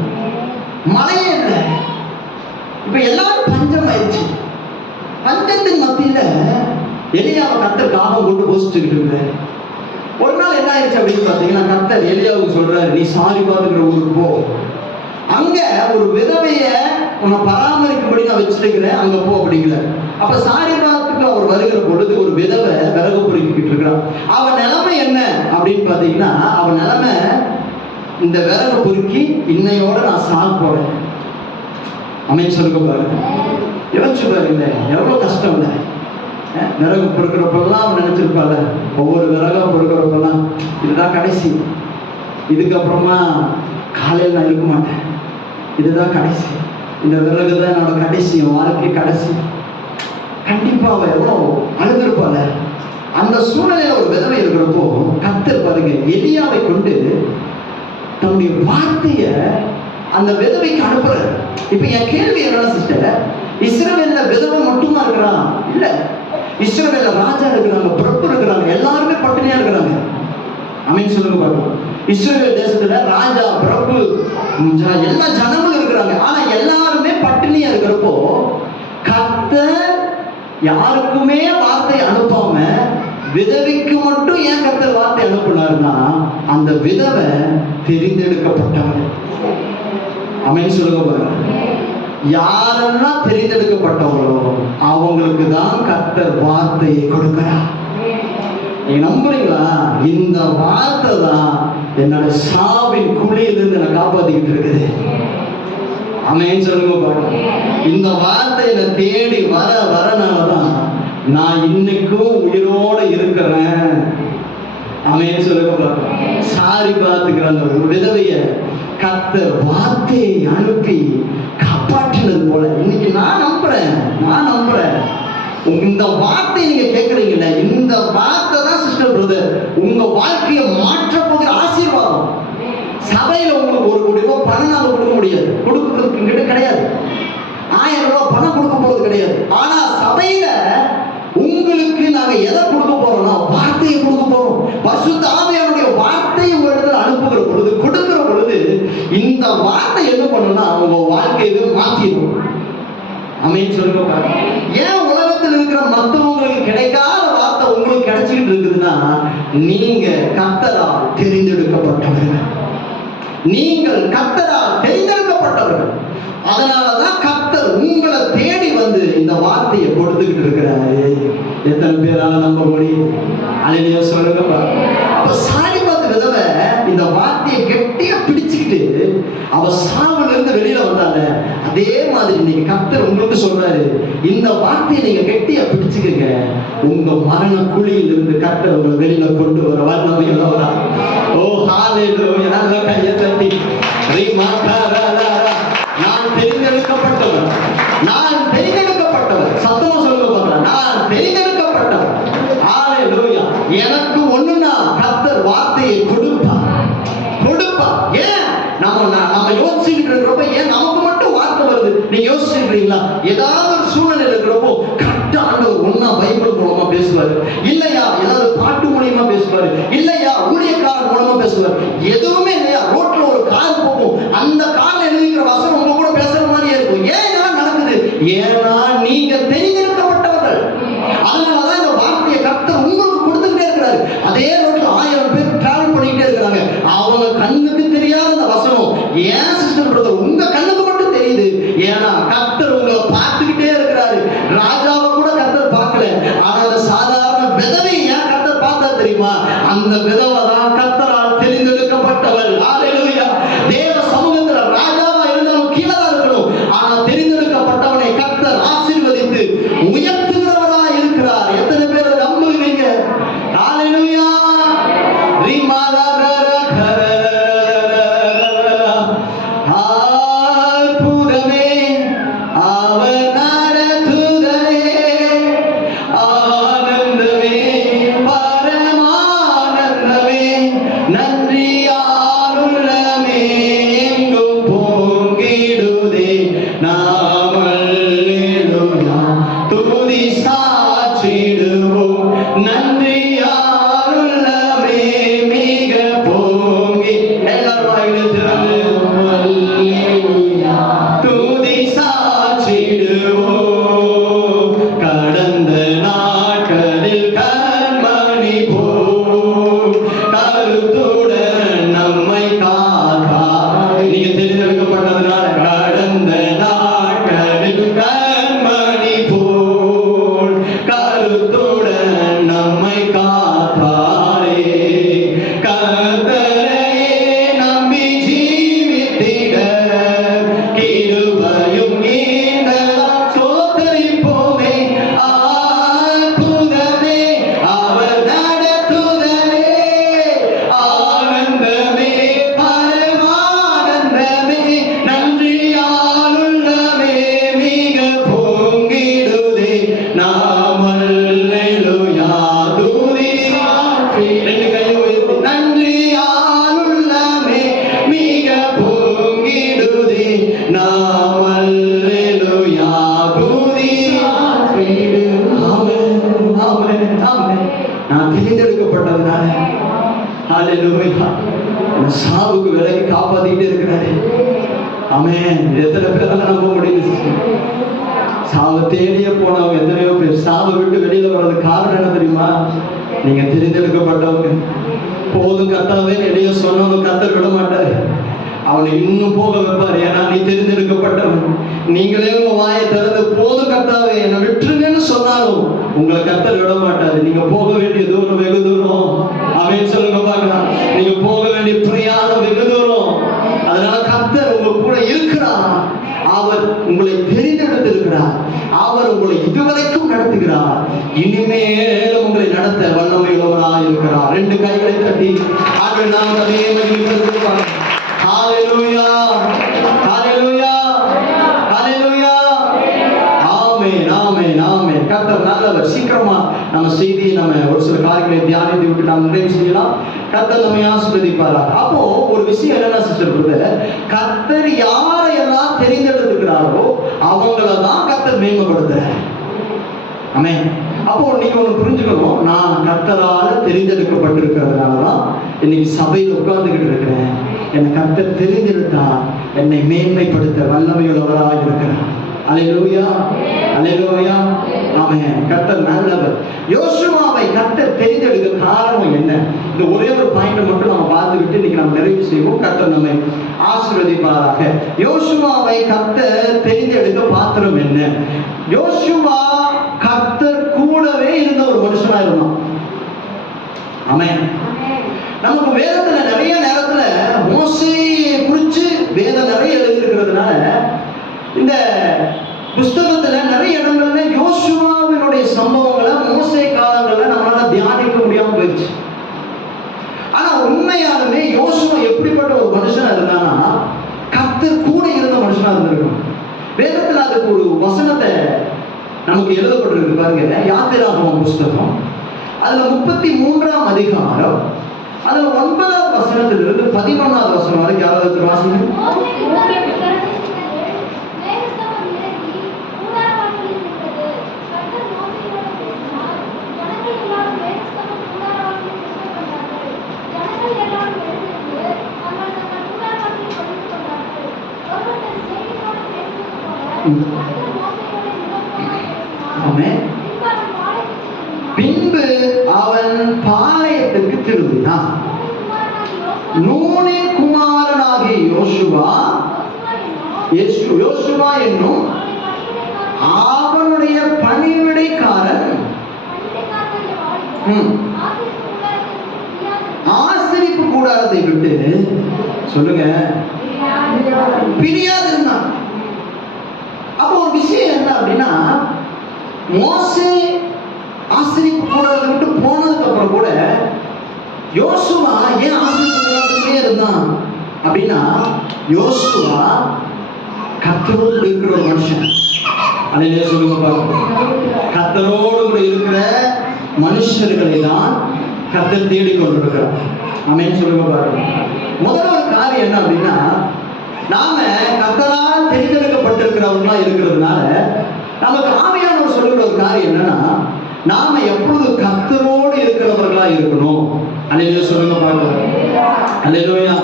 மழையே இல்லை. இப்ப எல்லாரும் பஞ்சம் ஆயிடுச்சு. பஞ்சத்தின் மத்தியில எலியாவை கர்த்தர் காகம் கொண்டு போசிச்சுக்கிட்டு இருக்கிறார். ஒரு நாள் என்ன ஆயிடுச்சு அப்படின்னு பாத்தீங்கன்னா கர்த்தர் எலியாவுக்கு சொல்றாரு, நீ சாரிபாத்துங்கிற ஊருக்கு போ. அங்க ஒரு விதவைய உன்னை பராமரிக்கும்படி நான் வச்சிருக்கிறேன், அங்க போ அப்படிங்கிற. அப்ப சாரிபாத்துக்கு அவர் வருகிற பொழுது ஒரு விதவை விறகு பொறுக்கிட்டு இருக்கிறான். அவன் நிலைமை என்ன அப்படின்னு பாத்தீங்கன்னா அவன் நிலைமை இந்த விறகு பொறுக்கி இன்னையோட நான் சாக போறேன். அமைச்சு சொல்லுங்க பாருங்க. யோசிச்சு பாருங்க எவ்வளவு கஷ்டம் இல்லை. விறகு பொறுக்கிறப்பெல்லாம் அவன் நினைச்சிருப்பாள், ஒவ்வொரு விறகா பொறுக்கிறப்பெல்லாம் இதுதான் கடைசி, இதுக்கப்புறமா காலையில் நான் இருக்க மாட்டேன், இதுதான் கடைசி, இந்த விறகு தான் என்னோட கடைசி, என் வாழ்க்கை கடைசி. கண்டிப்பா அவ எவ்வளோ அழுந்திருப்பாள. அந்த சூழ்நிலையில ஒரு விதவை இருக்கிறப்போ கர்த்தர் பாருங்க எலியாவை கொண்டு தன்னுடைய வார்த்தைய அந்த விதவைக்கு அனுப்புறாரு. இப்ப என் கேள்வி என்னன்னா சிஸ்டர், இஸ்ரவேல்ல விதவை மட்டுமா இருக்கிறான்? இல்ல, இஸ்ரவேல்ல ராஜா இருக்கிறாங்க, பிரபு இருக்கிறாங்க, எல்லாருமே பட்டினியா இருக்கிறாங்க. ஆமென் சொல்லுங்க பாருங்க. இஸ்ரவேல் தேசத்துல ராஜா, பிரபு எல்லா ஜனங்களும் இருக்கிறாங்க. ஆனா எல்லாருமே பட்டினியா இருக்கிறப்போ கர்த்தர் யாருக்குமே வார்த்தை அனுப்பாம விதவைக்கு மட்டும் ஏன் கர்த்தர் வார்த்தை அனுப்புனாருன்னா, அந்த விதவை தெரிந்தெடுக்கப்பட்டவன். ஆமென் சொல்லுங்க பாருங்க. யாரெல்லாம் தெரிந்தெடுக்கப்பட்டவங்களோ அவங்களுக்கு தான் கர்த்தர் வார்த்தையை கொடுக்கிறார். நீங்க நம்புறீங்களா? இந்த வார்த்தை தான் என்னோட சாவின் குழியிலிருந்து என்னை காப்பாத்திக்கிட்டு இருக்குது. ஆமென் சொல்லுங்க பாருங்க. இந்த வார்த்தை என்னை தேடி வரனாலதான் நான் இன்னைக்கும் உயிரோட இருக்கிறேன். ஆமென் சொல்லுங்க பாருங்க. சாரி பார்த்துக்கிற அந்த ஒரு விதவைய கர்த்தர் வார்த்தையை அனுப்பி காப்பாற்றினது போல இன்னைக்கு நான் நம்புறேன். இந்த வார்த்தை நீங்க கேட்கறீங்கல்ல, இந்த வார்த்தை தான் சிஸ்டர் பிரதர் உங்க வாழ்க்கையை மாற்ற போகிற ஆசீர்வாதம். சபையில உங்களுக்கு 1 கோடி ரூபாய் பணம் நாங்க கொடுக்க முடியாது, கொடுக்கறதுக்கு கிடையாது. 1000 ரூபாய் பணம் கொடுக்க போறது கிடையாது. ஆனா சபையில உங்களுக்கு நாங்க எதை கொடுக்க போறோம்னா வார்த்தையை கொடுக்க போறோம். பரிசுத்த ஆவியானுடைய வார்த்தையை உங்க இடத்துல அனுப்புகிற பொழுது, கொடுக்கிற பொழுது இந்த வார்த்தை என்ன பண்ணும்னா உங்க வாழ்க்கையை மாத்திடும். ஆமென் சொல்லுங்க. ஏன் உலகத்தில் இருக்கிற மற்றவங்களுக்கு கிடைக்காத வார்த்தை உங்களுக்கு கிடைச்சிக்கிட்டு இருக்குதுன்னா, நீங்க கர்த்தரால் தெரிந்தெடுக்கப்பட்டவர்கள். நீங்கள் கர்த்தரால் தெரிந்தெடுக்கப்பட்டவர்கள். அதனாலதான் கர்த்தர் உங்களை தேடி வந்து இந்த வார்த்தையை கொடுத்துக்கிட்டு இருக்கிறாரு. எத்தனை பேரால நம்ப முடியும்? அல்லேலூயா சொல்லுங்க. அப்ப சாரிபாத் விதவை இந்த வார்த்தையை கெட்டியா பிடிச்சுக்கிட்டு அவ சாவுல இருந்து வெளியில வந்தாங்க. அதே மாதிரி இன்னைக்கு கர்த்தர் உங்களுக்கு சொல்றாரு, இந்த வார்த்தையை நீங்க கெட்டியா பிடிச்சுக்கங்க. உங்க மரண குழியில் இருந்து கர்த்தர் உங்களை வெளியில கொண்டு வர வல்லமை உள்ளவரா. ஓ ஹalleluya. நல்ல கையை தட்டி நான் தெரிந்தெடுக்கப்பட்டவர், நான் தெரிந்தெடுக்கப்பட்டவர். சத்தமா சொல்லுங்க பாருங்க, நான் தெரிந்தெடுக்கப்பட்டவர். ஹalleluya. எனக்கு ஒண்ணுன்னா கர்த்தர் வார்த்தையை கொடுப்பா. ஏன் நம்ம யோசிச்சுட்டு இருக்கிறப்ப ஏன் நமக்கு மட்டும் வார்த்தை வருது? நீங்க யோசிச்சுக்கிறீங்களா? ஏதாவது ஒரு சூழ்நிலை இருக்கிறப்போ கரெக்டா ஆண்டவர் ஒன்னா பைபிள் மூலமா பேசுவாரு, இல்லையா ஏதாவது பாட்டு மூலமா பேசுவாரு, இல்லையா ஊழியக்காரர் மூலமா பேசுவாரு. எதுவுமே இல்லையா, ரோட்ல ஒரு கார் போகும், அந்த கார்ல எழுதிக்கிற வசனம் உங்க கூட பேசுற மாதிரியே இருக்கும். ஏன் இதெல்லாம் நடக்குது? ஏன்னா நீங்க தெரிந்திருக்கப்பட்டவர்கள். அதனாலதான் இந்த வார்த்தையை கர்த்தர் உங்களுக்கு கொடுத்துக்கிட்டே இருக்கிறாரு. அதே ரோட்ல 1000 பேர் டிராவல் பண்ணிக்கிட்டே இருக்கிறாங்க. அவங்க கண்ணுக்கு தெரியாத அந்த வசனம் ஏன் சிஸ்டர் பிரதர் உங்க கண்ணுக்கு மட்டும் தெரியுது? ஏன்னா கர்த்தர் உங்களை பார்த்துக்கிட்டே இருக்கிறாரு. ராஜாவை கூட கர்த்தர் பார்க்கல, ஆனா அந்த சாதாரண விதவை ஏன் கர்த்தர் பார்த்தா தெரியுமா? அந்த விதவை தான் கர்த்தரால் தெரிந்தெடுக்கப்பட்டவள். ஹalleluya. தேவ சமூகத்துல ராஜாவா இருந்தாலும் கீழே தான் இருக்கணும், ஆனா தெரிந்தெடுக்கப்பட்டவனை கர்த்தர் ஆசீர்வதித்து உயர்த்துகிறவரா இருக்கிறார். எத்தனை பேர் நம்புவீங்க? ஹalleluya. நான் தெரிந்தெடுக்கப்பட்டவனால. ஹalleluya. சாவுக்கு விலைக்கு காப்பாத்திக்கிட்டே இருக்கிறாரு. ஆமென். எத்தனை பேரால நம்ப முடியுது? சாவை தேடியே போனவங்க எத்தனையோ பேர் சாவை விட்டு வெளியில வர்றதுக்கு காரணம் என்ன தெரியுமா? நீங்க தெரிந்தெடுக்கப்பட்டவங்க. போதும் கர்த்தாவே வெளியே சொன்னவங்க கர்த்தர் விட மாட்டாரு, அவனை இன்னும் போக வைப்பாரு. ஏன்னா நீ தெரிந்தெடுக்கப்பட்டவன். நீங்களே உங்க வாயை திறந்து போதும் கர்த்தாவே என்னை விட்டுருங்கன்னு சொன்னாலும் உங்களை கர்த்தர் விட மாட்டாரு. நீங்க போக வேண்டிய தூரம் வெகு தூரம். அவன் சொல்லுங்க பார்க்கலாம், நீங்க போக வேண்டிய பிரயாணம் வெகு தூரம். அதனால கர்த்தர் உங்க கூட இருக்கிறார். அவர் உங்களை தெரிந்தெடுத்திருக்கிறார். அவர் உங்களை இதுவரைக்கும் நடத்துகிறார். இனிமேலும் உங்களை நடத்த வல்லமை உள்ளவராக இருக்கிறார். 2 கைகளை தட்டி ஆண்டவரே நாமமே மகிமைப்படுத்துவார். ஹalleluya, ஹalleluya, ஹalleluya. ஆமென், ஆமென், ஆமென். கர்த்தர் நல்லவர். சீக்கிரமா நம்ம செய்தியை நம்ம ஒரு சில காரியங்களை தியானித்து விட்டு நாம் நிறைவு செய்யலாம். கர்த்தர் நம்மை ஆசீர்வதிப்பாராக. அப்போ ஒரு விஷயம் என்னன்னா சிஸ்டர், கர்த்தர் யாரையெல்லாம் தெரிந்தெடுத்துக்கிறாரோ அவங்கள தான் கர்த்தர் மேன்மைப்படுத்துறார். ஆமென். அப்போ நீங்க ஒண்ணு புரிஞ்சுக்கணும், நான் கர்த்தரால தெரிந்தெடுக்கப்பட்டிருக்கிறதுனாலதான் இன்னைக்கு சபையில் உட்கார்ந்துகிட்டு இருக்கிறேன். என்னை கர்த்தர் தெரிந்தெடுத்தா என்னை மேன்மைப்படுத்த வல்லமையுள்ளவராக இருக்கிறார். அல்லேலூயா, அல்லேலூயா. ஆமென். கர்த்தர் நல்லவர். யோசுவாவை கர்த்தர் தெரிந்தெடுக்க காரணம் என்ன? இந்த ஒரே ஒரு பாயிண்ட் மட்டும் நம்ம பார்த்துக்கிட்டு இன்னைக்கு நம்ம நிறைவு செய்வோம். கர்த்தர் நம்மை ஆசீர்வதிப்பாராக. யோசுவாவை கர்த்தர் தெரிந்தெடுக்க பாத்திரம் என்ன? யோசுவா கர்த்தர் கூடவே இருந்த ஒரு மனுஷனா இருந்தான். ஆமென். நமக்கு வேதத்துல நிறைய நேரத்துல மோசேயை குறிச்சு வேதம் நிறைய எழுதியிருக்கிறதுனால இந்த புஸ்தகத்துல நிறைய இடங்கள்ல யோசுவாவினுடைய சம்பவங்களை மோசே காலங்கள்ல நம்மளால தியானிக்க முடியாம போயிடுச்சு. ஆனா உண்மையாலுமே யோசுவா எப்படிப்பட்ட ஒரு மனுஷனா இருந்தானா, கர்த்தர் கூட இருந்த மனுஷனா இருந்திருக்கும். வேதத்துல அதுக்கு ஒரு வசனத்தை நமக்கு எழுதப்பட்டிருக்கு பாருங்க. யாத்திராகமம் புஸ்தகம் அதுல 33ஆம் அதிகாரம் அதுல 9ஆவது வசனத்திலிருந்து 11ஆவது வசனம் வரைக்கும் யாராவது வாசிங்க. பின்பு அவன் பாளையத்திற்கு திரும்பினான். நூனின் குமாரனாகிய யோசுவா என்னும் அவனுடைய பணிவிடைக்காரன் ஆசரிப்பு கூடாரத்தை விட்டு சொல்லுங்க பிரியாது இருந்தான். அப்போ ஒரு விஷயம் என்ன அப்படின்னா, மோசே ஆசரிப்பு கூடாரத்தை விட்டு போனதுக்கு அப்புறம் கூட யோசுவா ஏன் ஆசரிப்பு கூடாரத்திலே இருந்தான் அப்படின்னா, யோசுவா கர்த்தரோடு இருக்கிற ஒரு மனுஷன். அதை சொல்லுங்க பாருங்க. கர்த்தரோடு கூட இருக்கிற மனுஷர்களை தான் கர்த்தர் தேடிக்கொண்டிருக்கிறார். ஆமென் சொல்லுங்க பாருங்க. முதல்ல ஒரு காரியம் என்ன அப்படின்னா, நாம கர்த்தரால் தெரிந்தெடுக்கப்பட்டிருக்கிறவர்களா இருக்கிறதுனால நமக்கு ஆவியானவர் சொல்லுகிற ஒரு காரியம் என்னன்னா, நாம எப்பொழுது கர்த்தரோடு இருக்கிறவர்களா இருக்கணும். அல்லேலூயா சொல்லுங்க பாருங்க. அல்லேலூயா.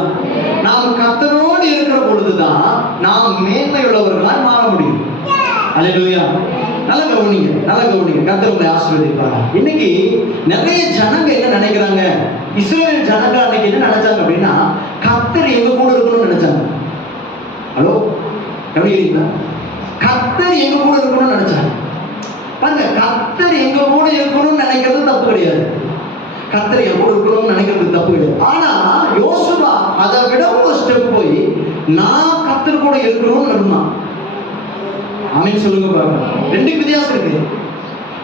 நாம் கர்த்தரோடு இருக்கிற பொழுதுதான் நாம் மேன்மையுள்ளவர்களாய் மாற முடியும். அல்லேலூயா. நல்ல கவனிங்க, நல்ல கவனிங்க. கர்த்தர் உங்களை ஆசீர்வதிப்பார். இன்னைக்கு நிறைய ஜனங்க என்ன நினைக்கிறாங்க, இஸ்ரவேல் ஜனங்க அன்னைக்கு என்ன நினைச்சாங்க அப்படின்னா, கர்த்தர் எங்க கூட இருக்கணும்னு நினைச்சாங்க. ஹலோ, கவனிக்கிறீங்களா? கர்த்தர் எங்க கூட இருக்கணும்னு நினைச்சாங்க. பாருங்க, கர்த்தர் எங்க கூட இருக்கணும்னு நினைக்கிறது தப்பு கிடையாது. கர்த்தர் எங்க கூட இருக்கணும்னு நினைக்கிறது தப்பு கிடையாது. ஆனா யோசுவா அதை விட ஒரு ஸ்டெப் போய் நான் கர்த்தர் கூட இருக்கணும்னு இருந்தான். ஆமென் சொல்லுங்க பாருங்க. 2 வித்தியாசம் இருக்கு.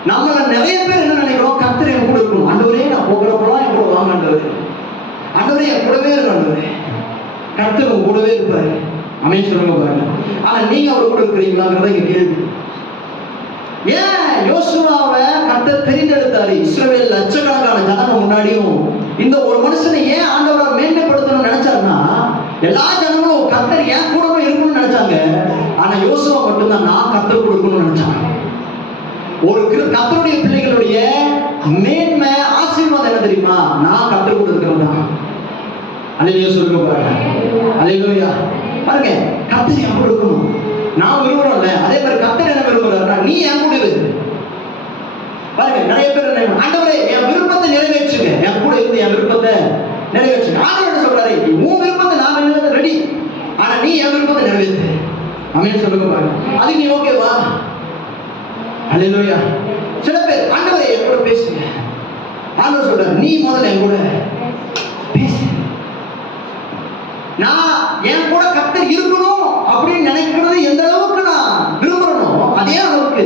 நம்மள நிறைய பேர் என்ன நினைக்கிறோம், கர்த்தர் என் கூட இருக்கணும். ஆண்டவரே நான் போகிறப்பெல்லாம் என் கூட வாங்க ஆண்டவரே, ஆண்டவரே என் கூடவே இருக்கு ஆண்டவரே. கர்த்தர் உங்க கூடவே இருப்பாரு. ஆமென் சொல்லுங்க பாருங்க. ஆனா நீங்க அவர் கூட இருக்கிறீங்களாங்கிறத இங்க கேள்வி. ஏன் யோசுவாவை கர்த்தர் தெரிந்தெடுத்தாரு? இஸ்ரவேல் லட்சக்கணக்கான ஜனங்க முன்னாடியும் இந்த ஒரு மனுஷனை ஏன் ஆண்டவரை மேன்மைப்படுத்தணும்னு நினைச்சாருன்னா, எல்லா ஜனங்களும் கர்த்தர் ஏன் கூடவே இருக்கணும்னு நினைச்சாங்க. ஆனா யோசுவா மட்டும்தான் நான் கர்த்தர் கொடுக்கணும்னு நினைச்சாங்க. ஒரு கர்த்தருடைய பிள்ளைகளுடைய மேன்மை ஆசீர்வாதம் என்ன தெரியுமா? நான் கர்த்தர் கூட இருக்கிறதா. அல்லேலூயா சொல்லுங்க பாருங்க. அல்லேலூயா. பாருங்க, கர்த்தர் என் கூட இருக்கணும். நான் விரும்புறோம்ல, அதே மாதிரி கர்த்தர் என்ன விரும்புறாருன்னா நீ என் கூட இரு. பாருங்க, நிறைய பேர் ஆண்டவரே என் விருப்பத்தை நிறைவேற்றுங்க, என் கூட இருந்து என் விருப்பத்தை நிறைவேற்றுங்க. ஆண்டவர் என்ன சொல்றாரு? உன் விருப்பத்தை நான் ரெடி, ஆனா நீ என் விருப்பத்தை நிறைவேற்று. ஆமென் சொல்லுங்க பாருங்க. அதுக்கு நீ ஓகேவா? அல்லேலூயா. சில பேர் ஆண்டவரே என் கூட பேசுங்க. ஆண்டவர் சொல்றாரு நீ முதல்ல என் கூட பேசு. நான் என் கூட கர்த்தர் இருக்கணும் அப்படின்னு நினைக்கிறது எந்த அளவுக்கு நான் விரும்புறனோ அதே அளவுக்கு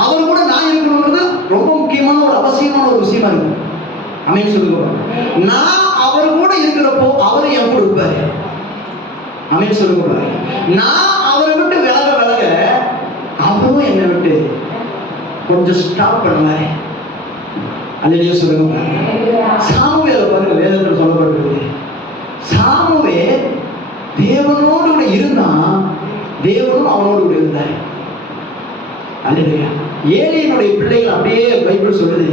அவர் கூட நான் இருக்கணும்ன்றது ரொம்ப முக்கியமான ஒரு அவசியமான ஒரு விஷயமா இருக்கு. ஆமென் சொல்லுங்க. நான் அவர் கூட இருக்கிறப்போ அவர் என் கூட இருப்பாரு. ஆமென் சொல்லுங்க. நான் அவரை விட்டு விலக விலக அவரும் என்னை விட்டு கொஞ்சம் ஸ்டாப் பண்ணுவாரு. அல்லேலூயா சொல்லுங்க. சாமுவேலை பாருங்க, வேதத்தில் சொல்லப்பட்டிருக்கு. சாமுவேல் தேவனோடு கூட இருந்தான், தேவனும் அவனோடு கூட இருந்தார். அல்லேலூயா. ஏலியினுடைய பிள்ளைகள் அப்படியே பைபிள் சொல்லுது.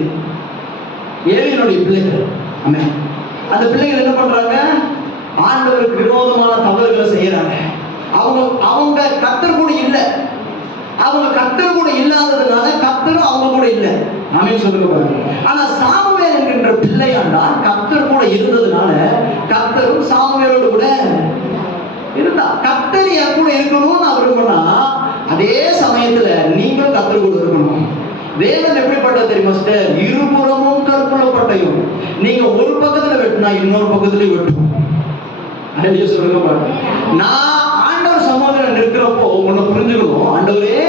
ஏலியினுடைய பிள்ளைகள், ஆமென், அந்த பிள்ளைகள் என்ன பண்றாங்க? ஆண்டவருக்கு விரோதமான தவறுகளை செய்யறாங்க. அவங்க கர்த்தர் கூட இல்லை. அவங்க கர்த்தர் கூட இல்லாததுனால கர்த்தரும் அவங்க கூட இல்லை. ஆமென் சொல்லுங்க பாருங்க. ஆனா சாமுவேல் என்கின்ற பிள்ளையாண்டா கர்த்தர் கூட இருந்ததுனால கர்த்தரும் சாமுவேலோடு கூட இருந்தா. கர்த்தர் என் கூட இருக்கணும்னு நான் விரும்பினா அதே சமயத்துல நீங்களும் கர்த்தர் கூட இருக்கணும். வேதம் எப்படிப்பட்டது தெரியுமா சிஸ்டர்? இருபுறமும் கற்புள்ள பட்டயம். நீங்க ஒரு பக்கத்துல வெட்டினா இன்னொரு பக்கத்துலயும் வெட்டும். அல்லேலூயா சொல்லுங்க பாருங்க. நான் ஆண்டவர் சமூகத்துல நிற்கிறப்போ உன்னை புரிஞ்சுக்கணும். ஆண்டவரே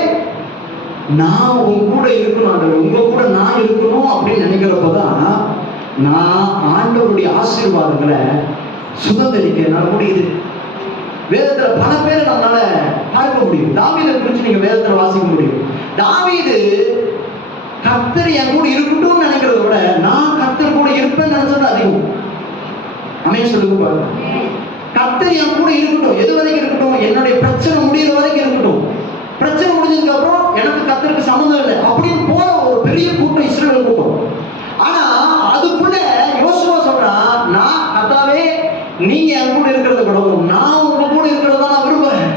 நான் உன் கூட இருக்கணும், ஆண்டவர் உங்க கூட நான் இருக்கணும் அப்படின்னு நினைக்கிறப்பதான் நான் ஆண்டவருடைய ஆசீர்வாதங்களை சுதந்திரிக்க என்னால முடியுது. வேதத்துல பல பேரை நம்மளால பார்க்க முடியும். தாவீதை குறித்து நீங்க வேதத்துல வாசிக்க முடியும். தாவீது கர்த்தர் என் கூட இருக்கட்டும்னு நினைக்கிறத விட நான் கர்த்தர் கூட இருப்பேன்னு நினைச்சது அதிகம். ஆமென் சொல்லுங்க பாருங்க. கர்த்தர் என் கூட இருக்கட்டும், எது வரைக்கும் இருக்கட்டும்? என்னுடைய பிரச்சனை முடிகிற வரைக்கும் இருக்கட்டும். பிரச்சனை முடிஞ்சதுக்கு அப்புறம் எனக்கு கர்த்தருக்கு சம்மந்தம் இல்லை அப்படின்னு போற ஒரு பெரிய கூட்டம் இஸ்ரவேல் கூட்டம். ஆனா அதுக்குள்ள யோசுவா சொல்றான், நான் கர்த்தாவே நீங்க என் கூட இருக்கிறத விடவும் நான் உங்க கூட இருக்கிறதா நான் விரும்புறேன்.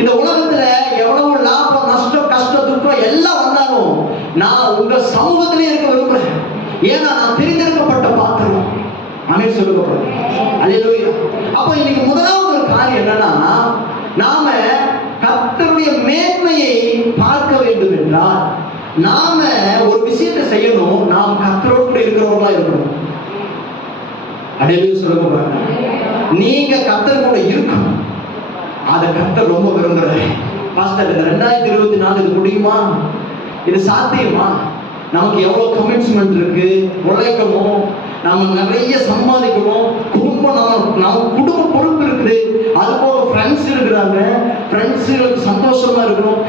இந்த உலகத்துல எவ்வளவு லாபம் நஷ்டம் கஷ்டம் துக்கம் எல்லாம் வந்தாலும் நான் உங்க சமூகத்திலே இருக்க விரும்புறேன். ஏன்னா நான் தெரிந்தெடுக்கப்பட்ட பாத்திரம். ஆமென் சொல்லுங்க. அல்லேலூயா. அப்ப இன்னைக்கு முதலாவது ஒரு காரியம் என்னன்னா, நாம கர்த்தருடைய மேன்மையை பார்க்க வேண்டும் என்றால் நாம ஒரு விஷயத்தை செய்யணும். நாம் கர்த்தரோடு கூட இருக்கிறவர்களா இருக்கணும். அல்லேலூயா சொல்லுங்க. நீங்க கர்த்தர் கூட இருக்கணும். அதை கர்த்தர் ரொம்ப விரும்புறாரு. பாஸ்டர், இந்த 2024 இது முடியுமா? இது சாத்தியமா? நமக்கு எவ்வளவு கமிட்மெண்ட் இருக்கு, உழைக்கணும், நம்ம நிறைய சம்பாதிக்கணும், குடும்பம் நம்ம குடும்ப பொறுப்பு இருக்குது, அது போக ஃப்ரெண்ட்ஸ் இருக்கிறாங்க, ஃப்ரெண்ட்ஸுகளுக்கு சந்தோஷமா இருக்கணும்.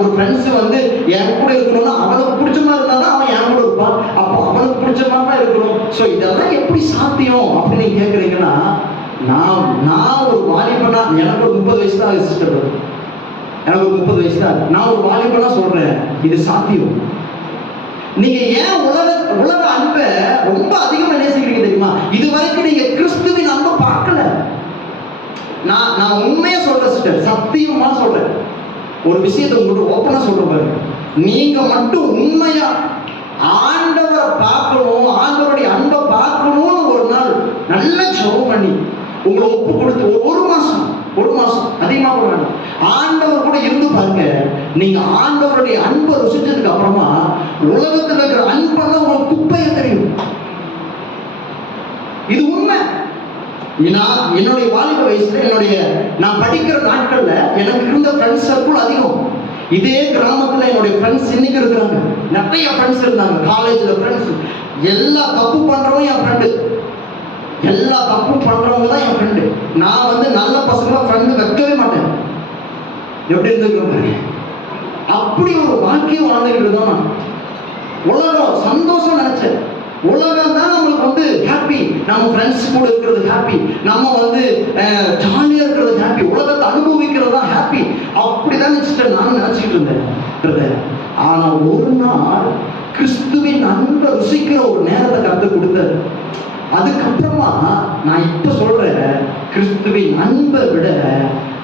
ஒரு ஃப்ரெண்ட்ஸ் வந்து என் கூட இருக்கணும்னா அவனுக்கு பிடிச்ச மாதிரி இருந்தால் தான் அவன் என் கூட இருப்பான். அப்போ அவனுக்கு பிடிச்ச மாதிரி தான் இருக்கணும். ஸோ இதெல்லாம் எப்படி சாத்தியம் அப்படின்னு நீங்க கேட்குறீங்கன்னா, நான் ஒரு வாலிபனா, எனக்கு ஒரு 30 வயசு தான் சிஸ்டர், எனக்கு ஒரு 30 வயசு தான். நான் ஒரு வாலிபனா சொல்றேன், இது சாத்தியம். நீங்க ஏன் உலக அன்பை ரொம்ப அதிகமா நேசிக்கிறீங்க தெரியுமா? இது வரைக்கும் நீங்க கிறிஸ்துவின் அன்பை பார்க்கல. நான் உண்மையா சொல்றேன் சிஸ்டர், சத்தியமா சொல்றேன். ஒரு விஷயத்தை உங்களுக்கு ஓப்பனா சொல்ற பாருங்க, நீங்க மட்டும் உண்மையா ஆண்டவரை பார்க்கணும், ஆண்டவருடைய அன்பை பார்க்கணும்னு ஒரு நாள் நல்ல ஜெபம் பண்ணி உங்களை ஒப்பு கொடுத்து ஒரு மாசம் அதிகமா கூட வேணும், ஆண்டவர் கூட இருந்து பாருங்க. நீங்க ஆண்டவருடைய அன்பை ருசிச்சதுக்கு அப்புறமா உலகத்தில் இருக்கிற அன்பெல்லாம் உங்களுக்கு குப்பையா தெரியும். இது உண்மை. என்னுடைய வாலிப வயசுல நான் படிக்கிற நாட்கள்ல எனக்கு இருந்த ஃப்ரெண்ட்ஸ் சர்க்கிள் அதிகம். இதே கிராமத்துல என்னுடைய ஃப்ரெண்ட்ஸ் இன்னைக்கு இருக்கிறாங்க. நிறைய ஃப்ரெண்ட்ஸ் இருந்தாங்க. காலேஜ்ல ஃப்ரெண்ட்ஸ், எல்லா தப்பு பண்றவங்க என் ஃப்ரெண்டு, எல்லா தப்பும் பண்றவங்க தான் என் ஃப்ரெண்டு. நான் வந்து நல்ல பசங்க ஃப்ரெண்டு வைக்கவே மாட்டேன். எப்படி இருந்துக்கிறோம்? அப்படி ஒரு வாழ்க்கையை வாழ்ந்துகிட்டு தான் உலகம் சந்தோஷம் நினைச்சேன். உலகம் தான் நம்மளுக்கு வந்து ஹாப்பி, நம்ம ஃப்ரெண்ட்ஸ் கூட இருக்கிறது ஹாப்பி, நம்ம வந்து ஜாலியா இருக்கிறது ஹாப்பி, உலகத்தை அனுபவிக்கிறது தான் ஹாப்பி. அப்படிதான் நான் நினைச்சிட்டு இருந்தேன். ஆனா ஒரு நாள் கிறிஸ்துவின் அன்பை ருசிக்கிற ஒரு நேரத்தை கருத்து கொடுத்தாரு. அதுக்கப்புறமா நான் இப்ப சொல்றேன், கிறிஸ்துவின் அன்பை விட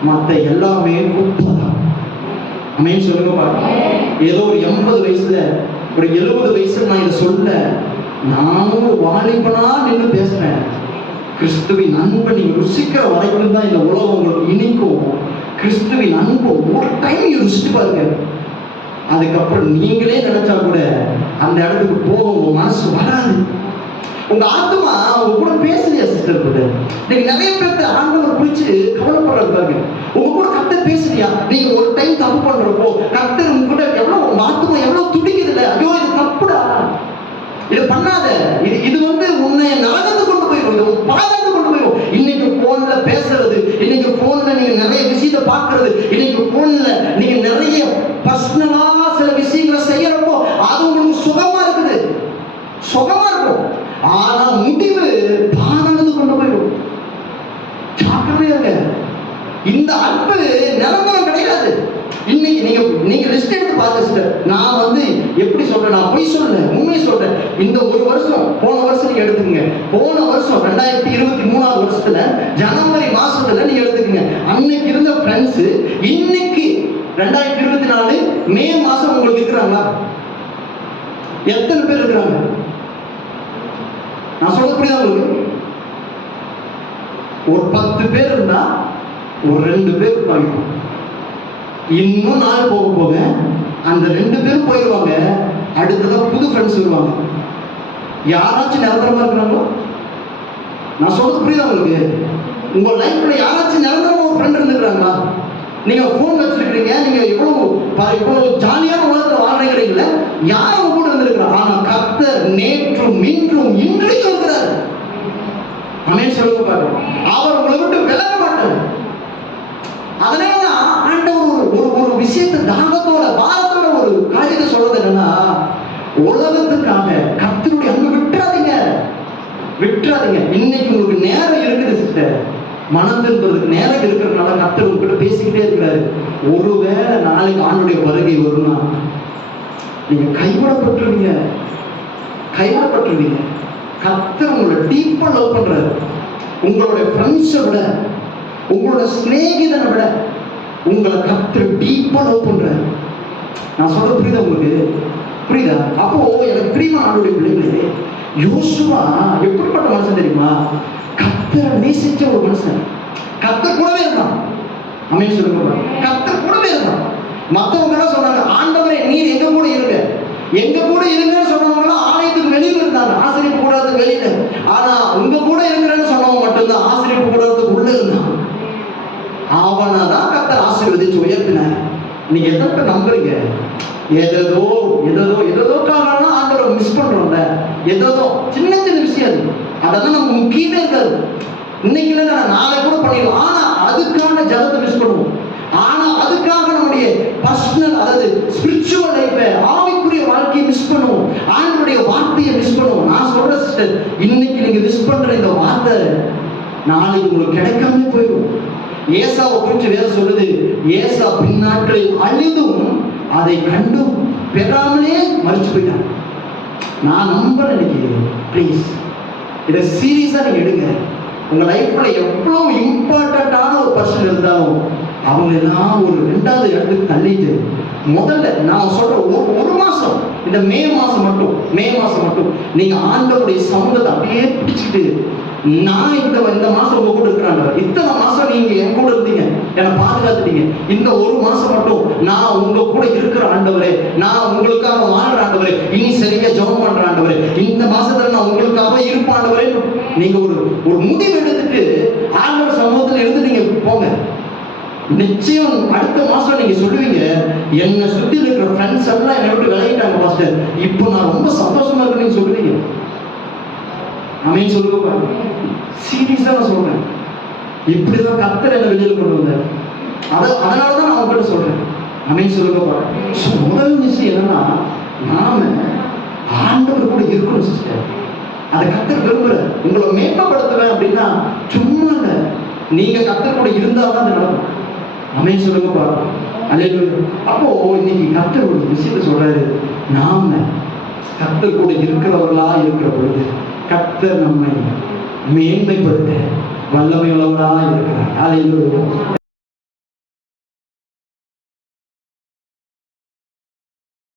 மற்ற எல்லாமே குப்பைதான். ஆமென் சொல்லுங்க பாருங்க. ஏதோ ஒரு 80 வயசுல ஒரு 70 வயசுல நான் இதை சொல்ல, நானும் ஒரு வாலிபனா நின்று பேசுறேன். கிறிஸ்துவின் அன்பை நீங்க ருசிக்கிற வரைக்கும் தான் இந்த உலகம் உங்களுக்கு இனிக்கும். கிறிஸ்துவின் அன்பு ஒரு டைம் ருசிச்சு பாருங்க. அதுக்கப்புறம் நீங்களே நினைச்சா கூட அந்த இடத்துக்கு போக உங்க மனசு வராது. உங்க ஆத்மா அவங்க கூட பேசலையா சிஸ்டர் கூட? நீங்க நிறைய பேர்த்த ஆண்டவர் குறிச்சு கவலைப்படுறாங்க. உங்க கூட கர்த்தர் பேசலையா? நீங்க ஒரு டைம் தப்பு பண்றப்போ கர்த்தர் உங்க கூட எவ்வளவு, உங்க ஆத்மா எவ்வளவு துடிக்குது இல்ல, ஐயோ இது தப்புடா, இது பண்ணாத, இது உன்னை நரகத்தை கொண்டு போயிடும், இது பாதாளத்தை கொண்டு போயிடும். இன்னைக்கு போன்ல பேசுறது, இன்னைக்கு போன்ல நீங்க நிறைய விஷயத்தை பார்க்கறது, இன்னைக்கு போன்ல நீங்க நிறைய பர்சனலா சில விஷயங்களை செய்யறப்போ அது உங்களுக்கு சுகமா இருக்குது, சுகமா இருக்கும். ஆனா முடிவு பாதாளத்தை கொண்டு போயிடும். ஜாக்கிரதையா. இந்த அன்பு நிரந்தரம் கிடையாது. இன்னைக்கு நீங்க லிஸ்ட் எடுத்து பார்த்து சிஸ்டர், நான் எப்படி சொல்றேன், நான் பொய் சொல்றேன், உண்மையை சொல்றேன். இந்த ஒரு வருஷம், போன வருஷம் நீங்க எடுத்துக்கங்க, போன வருஷம் 2023 வருஷத்துல ஜனவரி மாசத்துல நீங்க எடுத்துக்கங்க, அன்னைக்கு இருந்த ஃப்ரெண்ட்ஸ் இன்னைக்கு 2024 மே மாசம் உங்களுக்கு இருக்கிறாங்களா? எத்தனை பேர் இருக்கிறாங்க? நான் சொல்ல புரியுதா உங்களுக்கு? ஒரு 10 பேர் இருந்தா ஒரு 2 பேர் பாதிக்கும். இன்னும் நாள் போக போக அந்த 2 பேரும் போயிடுவாங்க. அடுத்ததான் புது ஃப்ரெண்ட்ஸ் வருவாங்க. யாராச்சும் நிரந்தரமா இருக்கிறாங்களோ? நான் சொல்றது புரியுதா உங்களுக்கு? உங்க லைஃப்ல யாராச்சும் நிரந்தரமா ஒரு ஃப்ரெண்ட் இருந்துக்கிறாங்களா? நீங்க போன் வச்சிருக்கீங்க, நீங்க இவ்வளவு ஜாலியான உலகத்துல வாழ்றீங்கள, யாரும் கூட இருந்திருக்கிறா? ஆனா கர்த்தர் நேற்றும் இன்றும் இன்றைக்கும் இருக்கிறார். ஆமென் சொல்லுங்க பாருங்க. அவர் உங்களை விட்டு விலக மாட்டார். அதனாலதான் ஆண்டவர் ஒரு விஷயத்தை தாகத்தோட பாரத்தோட ஒரு காரியத்தை சொல்றது என்னன்னா, உலகத்துக்காக கர்த்தருடைய அன்பு விட்டுறாதீங்க, விட்டுறாதீங்க. இன்னைக்கு உங்களுக்கு நேரம் இருக்குது சிஸ்டர், மனம் திரும்புறதுக்கு நேரம் இருக்கிறதுனால கர்த்தர் உங்ககிட்ட பேசிக்கிட்டே இருக்கிறாரு. ஒருவேளை நாளைக்கு ஆண்டுடைய வருகை வரும்னா நீங்க கைவிடப்பட்டுருவீங்க, கைவிடப்பட்டுருவீங்க. கர்த்தர் உங்களை டீப்பா லவ் பண்றாரு. உங்களுடைய ஃப்ரெண்ட்ஸை விட, உங்களோட சிநேகிதனை விட உங்களை கர்த்தர் டீப்பா லவ் பண்றாரு. நான் சொல்றது புரியுதா உங்களுக்கு? புரியுதா? அப்போ எனக்கு பிரியமான ஆண்டவருடைய பிள்ளைகளே, யோசுவா எப்படிப்பட்ட மனுஷன் தெரியுமா? கர்த்தரை நேசிச்ச ஒரு மனுஷன். கர்த்தர் கூடவே இருந்தான். ஆமென் சொல்லுங்க. கர்த்தர் கூடவே இருந்தான். மற்றவங்க எல்லாம் சொன்னாங்க, ஆண்டவரே நீர் எங்க கூட இருங்க, எங்க கூட இருங்கன்னு சொன்னவங்க ஆலயத்துக்கு வெளியில இருந்தாங்க, ஆசிரியப்பு கூடாதுக்கு வெளியில. ஆனா உங்க கூட இருக்கிறேன்னு சொன்னவங்க மட்டும்தான் ஆசிரியப்பு கூடாதுக்கு உள்ள இருந்தான். அவனதான் கர்த்தர் ஆசீர்வதிச்சு உயர்த்தினார். நீங்க எதற்கு நம்புறீங்க? ஏதோ காரணம்னா ஆண்டவரை மிஸ் பண்றோம்ல, ஏதோ சின்ன சின்ன விஷயம் அதெல்லாம் நமக்கு முக்கியமே இருக்காது. இன்னைக்கு இல்ல, நாளை கூட பண்ணிடலாம். ஆனா அதுக்கான ஜபத்தை மிஸ் பண்ணுவோம். ஆனா அதுக்காக நம்முடைய பர்சனல், அதாவது ஸ்பிரிச்சுவல் லைஃபை, ஆவிக்குரிய வாழ்க்கையை மிஸ் பண்ணுவோம். ஆண்டவருடைய வார்த்தையை மிஸ் பண்ணுவோம். நான் சொல்றேன் சிஸ்டர், இன்னைக்கு நீங்க மிஸ் பண்ற இந்த வார்த்தை நாளைக்கு உங்களுக்கு கிடைக்காம போயிடும். ஏசாவை குறித்து வேற சொல்லுது, ஏசா பின்னாட்களில் அழுதும் அதை கண்டும் பெறாமலே மறிச்சு போயிட்டான். நான் நம்புறேன். இன்னைக்கு ப்ளீஸ் இதை சீரியஸா நீங்க எடுங்க. உங்க லைஃப்ல எவ்வளவு இம்பார்ட்டன்டான ஒரு பர்சன் இருந்தாலும் அவங்க எல்லாம் ஒரு 2வது இடத்துக்கு தள்ளிட்டு, முதல்ல நான் சொல்ற ஒரு மாசம், இந்த மே மாசம் மட்டும் நீங்க ஆண்டவருடைய சமூகத்தை அப்படியே பிடிச்சிட்டு, நான் இந்த மாசம் உங்க கூட இருக்கிறாங்க, இத்தனை மாசம் நீங்க என் கூட இருந்தீங்க, என்னை பாதுகாத்துட்டீங்க, இந்த ஒரு மாசம் மட்டும் நான் உங்க கூட இருக்கிற ஆண்டவரே, நான் உங்களுக்காக வாழ்ற ஆண்டவரே, இனி சரியா ஜெபம் பண்ற ஆண்டவரே, இந்த மாசத்துல நான் உங்களுக்காக இருப்ப ஆண்டவரே, நீங்க ஒரு முடிவு எடுத்துட்டு ஆண்டவர் சமூகத்துல இருந்து நீங்க போங்க. நிச்சயம் அடுத்த மாசம் நீங்க சொல்லுவீங்க, என்னை சுத்தி இருக்கிற ஃப்ரெண்ட்ஸ் எல்லாம் என்னை விட்டு விலகிட்டாங்க பாஸ்டர், இப்போ நான் ரொம்ப சந்தோஷமா இருக்குன்னு சொல்லுவீங்க. ஆமென் சொல்லுங்க. சீரியஸா நான் சொல்றேன், இப்படிதான் கர்த்தர் என்ன வெளியில கொண்டு வந்தார். அதனாலதான் நான் உங்ககிட்ட சொல்றேன். ஆமென் சொல்லுங்க. முதல் விஷயம் என்னன்னா, நாம ஆண்டவர் கூட இருக்கணும் சிஸ்டர். அதை கர்த்தர் விரும்புற. உங்களை மேம்படுத்துவேன் அப்படின்னா சும்மா இல்ல, நீங்க கர்த்தர் கூட இருந்தாதான் அது நடக்கும். ஆமென் சொல்லுங்க. அல்லேலூயா. அப்போ இன்னைக்கு கர்த்தர் ஒரு விஷயத்தை சொல்றாரு, நாம கர்த்தர் கூட இருக்கிறவர்களா இருக்கிற பொழுது கர்த்தர் நம்மை மேன்மைப்படுத்த வல்லமையுள்ளவராக இருக்கிறார். அல்லேலூயா.